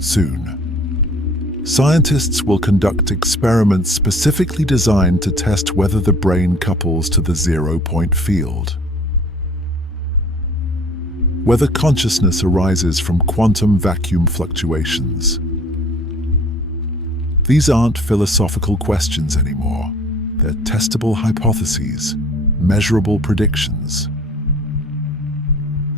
Soon, scientists will conduct experiments specifically designed to test whether the brain couples to the zero-point field, whether consciousness arises from quantum vacuum fluctuations. These aren't philosophical questions anymore. They're testable hypotheses, measurable predictions.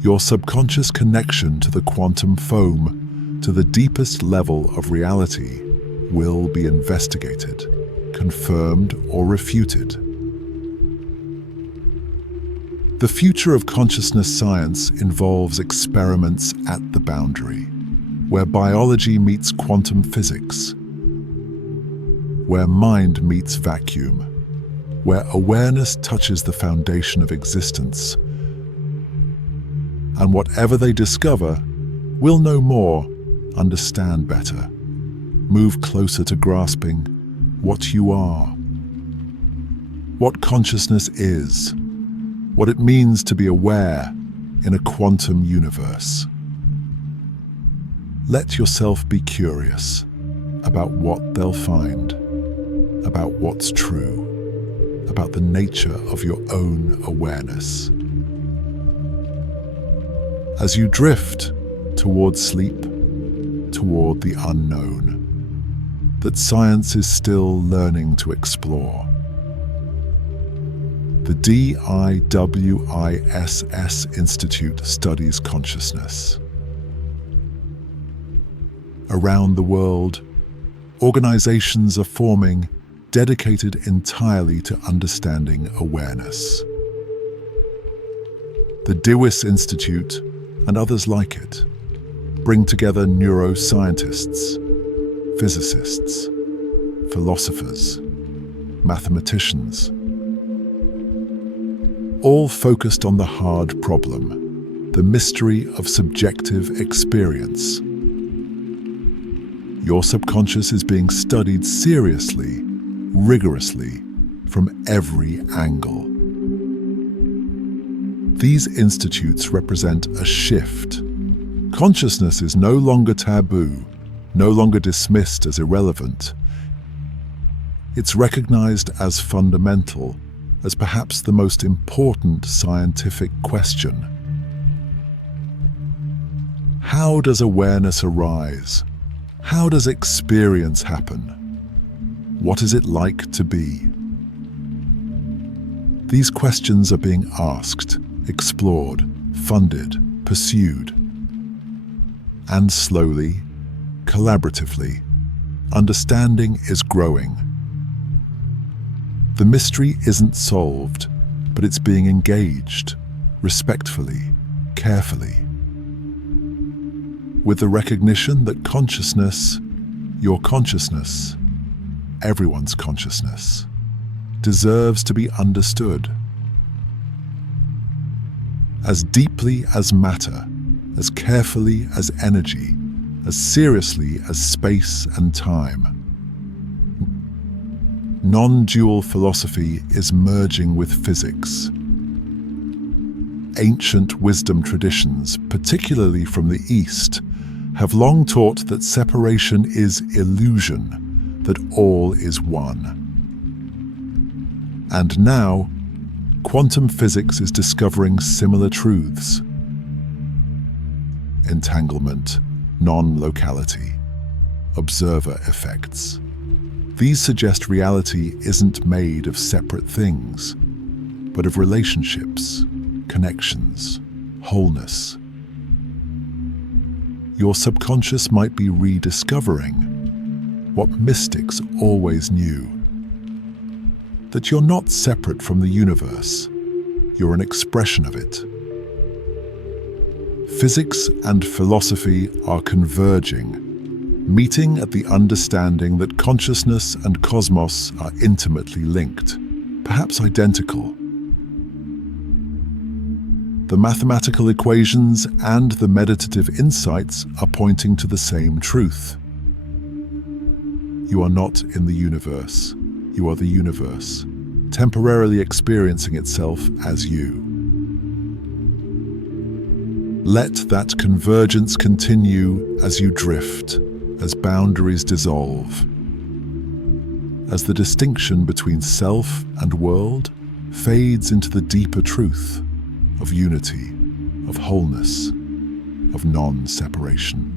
Your subconscious connection to the quantum foam, to the deepest level of reality, will be investigated, confirmed or refuted. The future of consciousness science involves experiments at the boundary, where biology meets quantum physics, where mind meets vacuum, where awareness touches the foundation of existence. And whatever they discover, we'll know more, understand better, move closer to grasping what you are, what consciousness is, what it means to be aware in a quantum universe. Let yourself be curious about what they'll find, about what's true, about the nature of your own awareness. As you drift toward sleep, toward the unknown, that science is still learning to explore. The DIWISS Institute studies consciousness. Around the world, organizations are forming dedicated entirely to understanding awareness. The DIWISS Institute and others like it bring together neuroscientists, physicists, philosophers, mathematicians, all focused on the hard problem, the mystery of subjective experience. Your subconscious is being studied seriously, rigorously, from every angle. These institutes represent a shift. Consciousness is no longer taboo, no longer dismissed as irrelevant. It's recognized as fundamental, as perhaps the most important scientific question. How does awareness arise? How does experience happen? What is it like to be? These questions are being asked, explored, funded, pursued. And slowly, collaboratively, understanding is growing. The mystery isn't solved, but it's being engaged, respectfully, carefully. With the recognition that consciousness, your consciousness, everyone's consciousness, deserves to be understood. As deeply as matter, as carefully as energy, as seriously as space and time. Non-dual philosophy is merging with physics. Ancient wisdom traditions, particularly from the East, have long taught that separation is illusion, that all is one. And now, quantum physics is discovering similar truths. Entanglement, non-locality, observer effects. These suggest reality isn't made of separate things, but of relationships, connections, wholeness. Your subconscious might be rediscovering what mystics always knew: that you're not separate from the universe, you're an expression of it. Physics and philosophy are converging, meeting at the understanding that consciousness and cosmos are intimately linked, perhaps identical. The mathematical equations and the meditative insights are pointing to the same truth. You are not in the universe. You are the universe, temporarily experiencing itself as you. Let that convergence continue as you drift, as boundaries dissolve, as the distinction between self and world fades into the deeper truth of unity, of wholeness, of non-separation.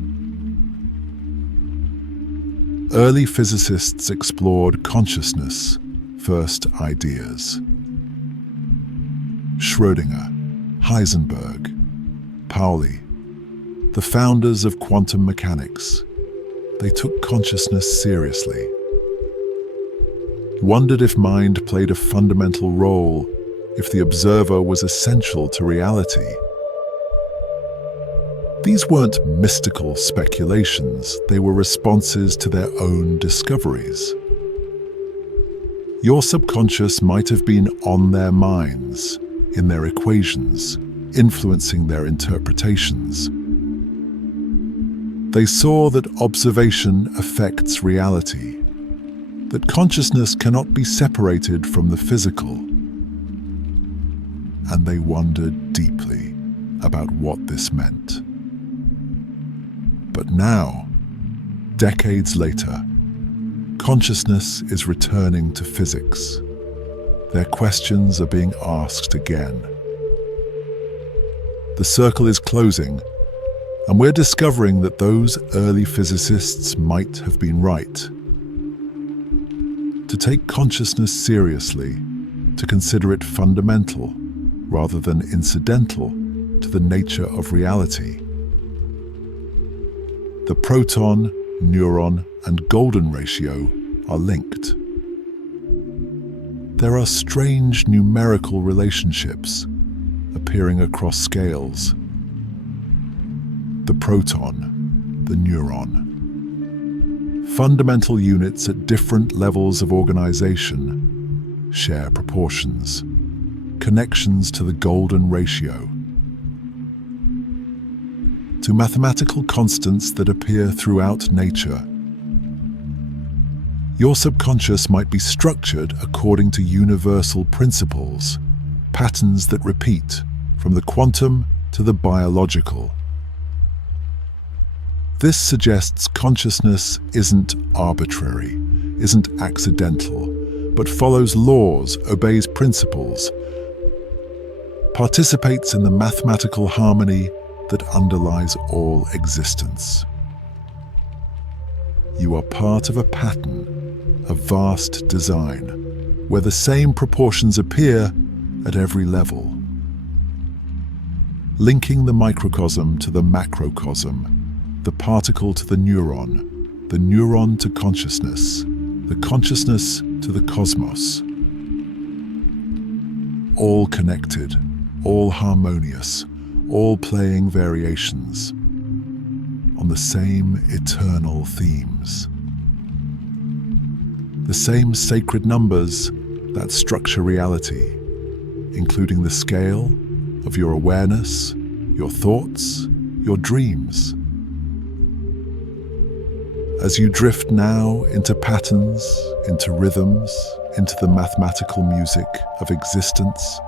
Early physicists explored consciousness, first ideas. Schrödinger, Heisenberg, Pauli, the founders of quantum mechanics, they took consciousness seriously. Wondered if mind played a fundamental role, if the observer was essential to reality. These weren't mystical speculations, they were responses to their own discoveries. Your subconscious might have been on their minds, in their equations, influencing their interpretations. They saw that observation affects reality, that consciousness cannot be separated from the physical. And they wondered deeply about what this meant. But now, decades later, consciousness is returning to physics. Their questions are being asked again. The circle is closing, and we're discovering that those early physicists might have been right. To take consciousness seriously, to consider it fundamental rather than incidental to the nature of reality. The proton, neuron, and golden ratio are linked. There are strange numerical relationships appearing across scales. The proton, the neuron, Fundamental units at different levels of organization share proportions, connections to the golden ratio, to mathematical constants that appear throughout nature. Your subconscious might be structured according to universal principles, patterns that repeat from the quantum to the biological. This suggests consciousness isn't arbitrary, isn't accidental, but follows laws, obeys principles, participates in the mathematical harmony that underlies all existence. You are part of a pattern, a vast design, where the same proportions appear at every level. Linking the microcosm to the macrocosm, the particle to the neuron to consciousness, the consciousness to the cosmos. All connected, all harmonious, all playing variations on the same eternal themes. The same sacred numbers that structure reality, including the scale of your awareness, your thoughts, your dreams. As you drift now into patterns, into rhythms, into the mathematical music of existence,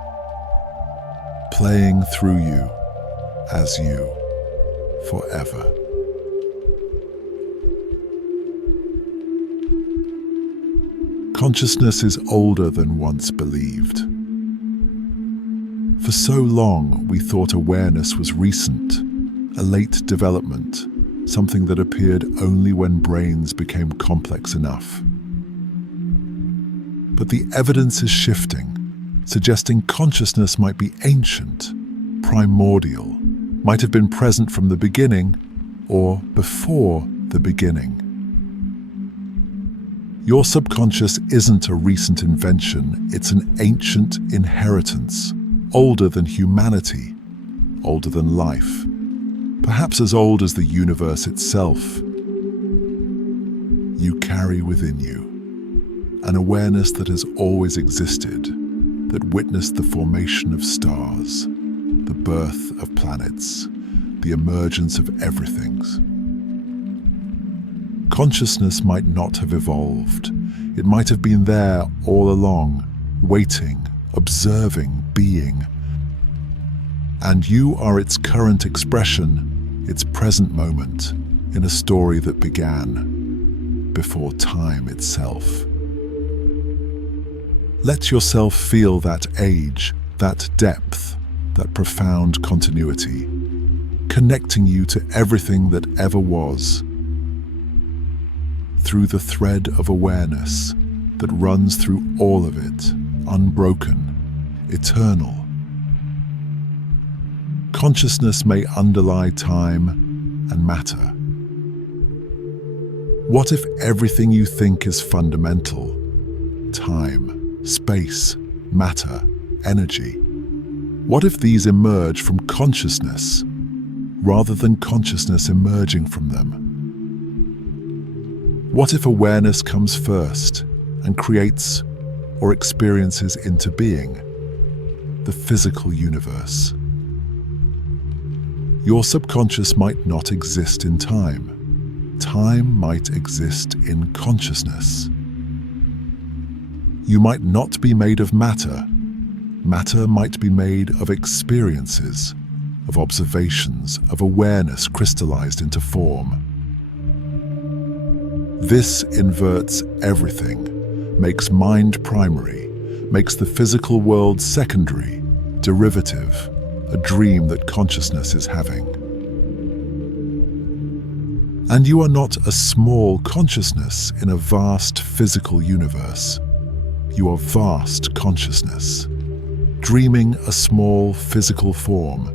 playing through you as you forever. Consciousness is older than once believed. For so long, we thought awareness was recent, a late development, something that appeared only when brains became complex enough. But the evidence is shifting, suggesting consciousness might be ancient, primordial, might have been present from the beginning or before the beginning. Your subconscious isn't a recent invention, it's an ancient inheritance, older than humanity, older than life, perhaps as old as the universe itself. You carry within you an awareness that has always existed, that witnessed the formation of stars, the birth of planets, the emergence of everythings. Consciousness might not have evolved. It might have been there all along, waiting, observing, being. And you are its current expression, its present moment, in a story that began before time itself. Let yourself feel that age, that depth, that profound continuity, connecting you to everything that ever was, through the thread of awareness that runs through all of it, unbroken, eternal. Consciousness may underlie time and matter. What if everything you think is fundamental? Time, space, matter, energy. What if these emerge from consciousness rather than consciousness emerging from them? What if awareness comes first and creates or experiences into being the physical universe? Your subconscious might not exist in time. Time might exist in consciousness. You might not be made of matter. Matter might be made of experiences, of observations, of awareness crystallized into form. This inverts everything, makes mind primary, makes the physical world secondary, derivative, a dream that consciousness is having. And you are not a small consciousness in a vast physical universe. You are vast consciousness, dreaming a small physical form,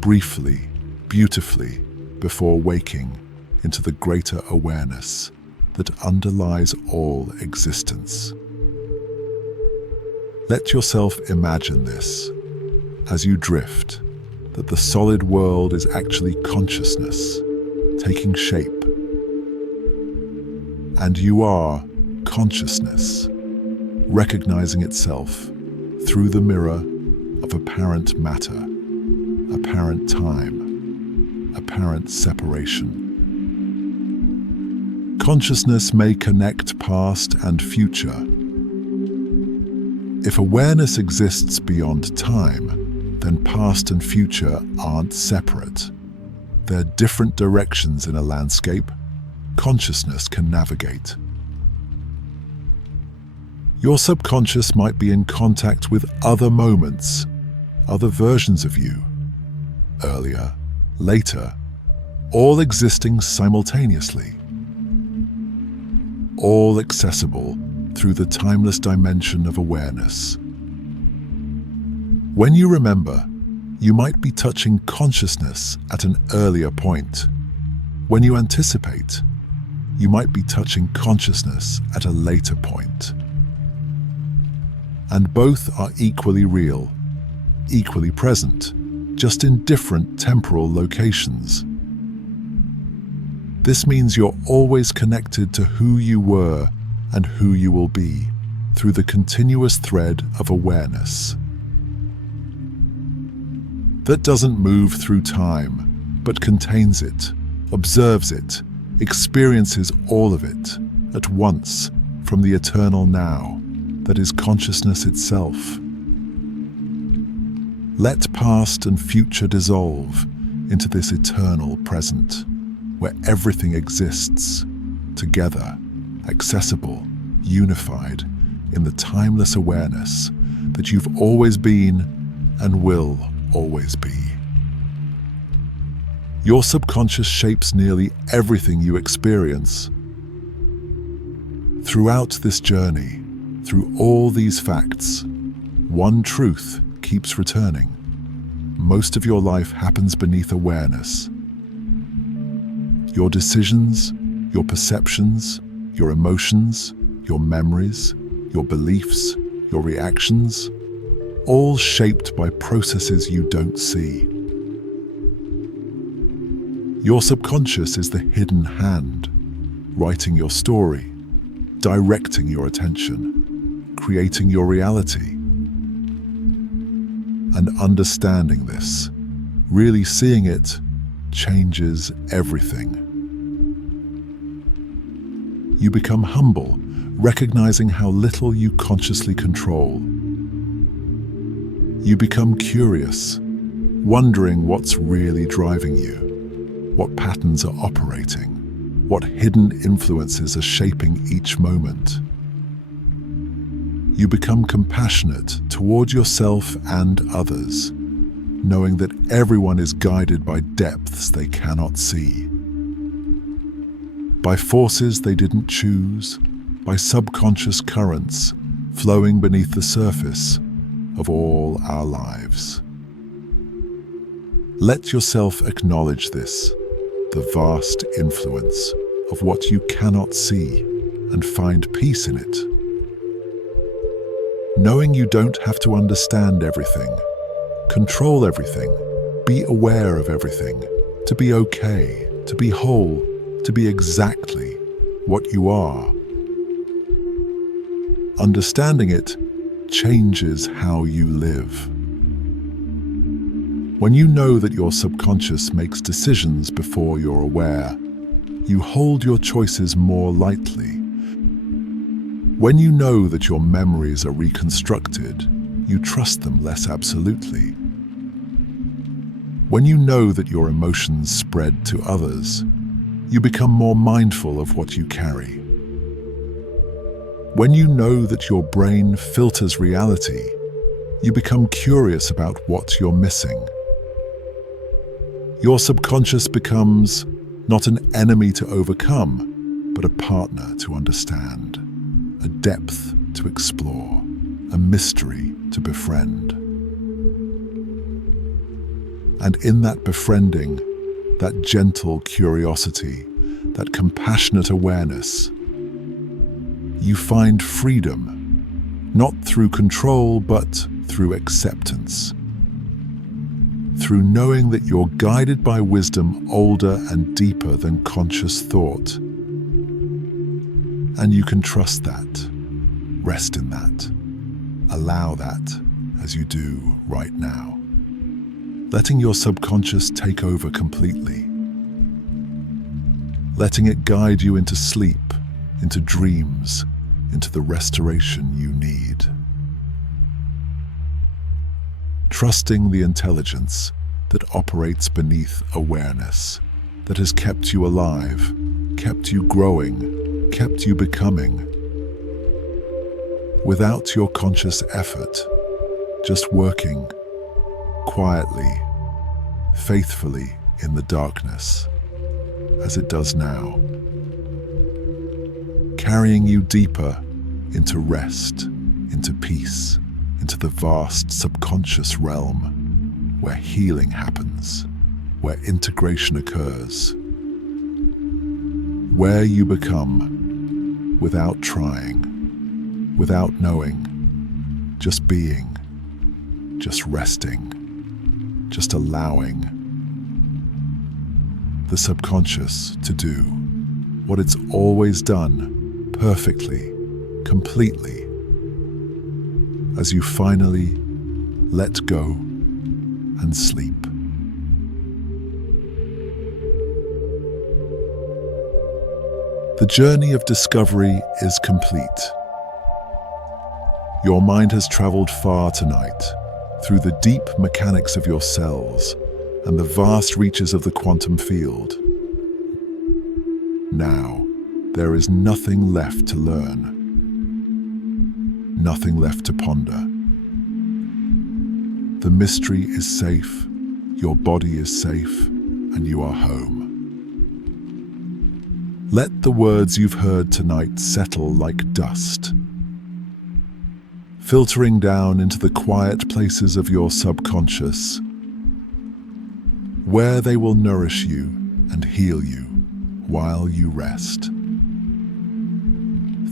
briefly, beautifully, before waking into the greater awareness that underlies all existence. Let yourself imagine this as you drift, that the solid world is actually consciousness, taking shape, And you are consciousness, recognizing itself through the mirror of apparent matter, apparent time, apparent separation. Consciousness may connect past and future. If awareness exists beyond time, then past and future aren't separate. They're different directions in a landscape consciousness can navigate. Your subconscious might be in contact with other moments, other versions of you, earlier, later, all existing simultaneously, all accessible through the timeless dimension of awareness. When you remember, you might be touching consciousness at an earlier point. When you anticipate, you might be touching consciousness at a later point. And both are equally real, equally present, just in different temporal locations. This means you're always connected to who you were and who you will be through the continuous thread of awareness that doesn't move through time, but contains it, observes it, experiences all of it at once from the eternal now that is consciousness itself. Let past and future dissolve into this eternal present, where everything exists, together, accessible, unified, in the timeless awareness that you've always been and will always be. Your subconscious shapes nearly everything you experience. Throughout this journey, through all these facts, one truth keeps returning. Most of your life happens beneath awareness. Your decisions, your perceptions, your emotions, your memories, your beliefs, your reactions, all shaped by processes you don't see. Your subconscious is the hidden hand, writing your story, directing your attention, creating your reality. And understanding this, really seeing it, changes everything. You become humble, recognizing how little you consciously control. You become curious, wondering what's really driving you, what patterns are operating, what hidden influences are shaping each moment. You become compassionate toward yourself and others, knowing that everyone is guided by depths they cannot see, by forces they didn't choose, by subconscious currents flowing beneath the surface of all our lives. Let yourself acknowledge this, the vast influence of what you cannot see, and find peace in it. Knowing you don't have to understand everything, control everything, be aware of everything, to be okay, to be whole, to be exactly what you are. Understanding it changes how you live. When you know that your subconscious makes decisions before you're aware, you hold your choices more lightly. When you know that your memories are reconstructed, you trust them less absolutely. When you know that your emotions spread to others, you become more mindful of what you carry. When you know that your brain filters reality, you become curious about what you're missing. Your subconscious becomes not an enemy to overcome, but a partner to understand, a depth to explore, a mystery to befriend. And in that befriending, that gentle curiosity, that compassionate awareness, you find freedom, not through control, but through acceptance. Through knowing that you're guided by wisdom older and deeper than conscious thought. And you can trust that, rest in that, allow that as you do right now. Letting your subconscious take over completely. Letting it guide you into sleep, into dreams, into the restoration you need. Trusting the intelligence that operates beneath awareness, that has kept you alive, kept you growing, kept you becoming. Without your conscious effort, just working quietly, faithfully in the darkness, as it does now, carrying you deeper into rest, into peace, into the vast subconscious realm where healing happens, where integration occurs, where you become without trying, without knowing, just being, just resting, just allowing the subconscious to do what it's always done perfectly, completely, as you finally let go and sleep. The journey of discovery is complete. Your mind has traveled far tonight, through the deep mechanics of your cells and the vast reaches of the quantum field. Now, there is nothing left to learn, nothing left to ponder. The mystery is safe, your body is safe, and you are home. Let the words you've heard tonight settle like dust, filtering down into the quiet places of your subconscious, where they will nourish you and heal you while you rest.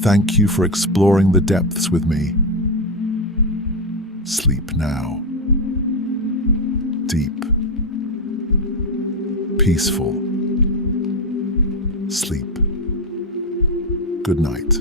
Thank you for exploring the depths with me. Sleep now. Deep. Peaceful. Sleep. Good night.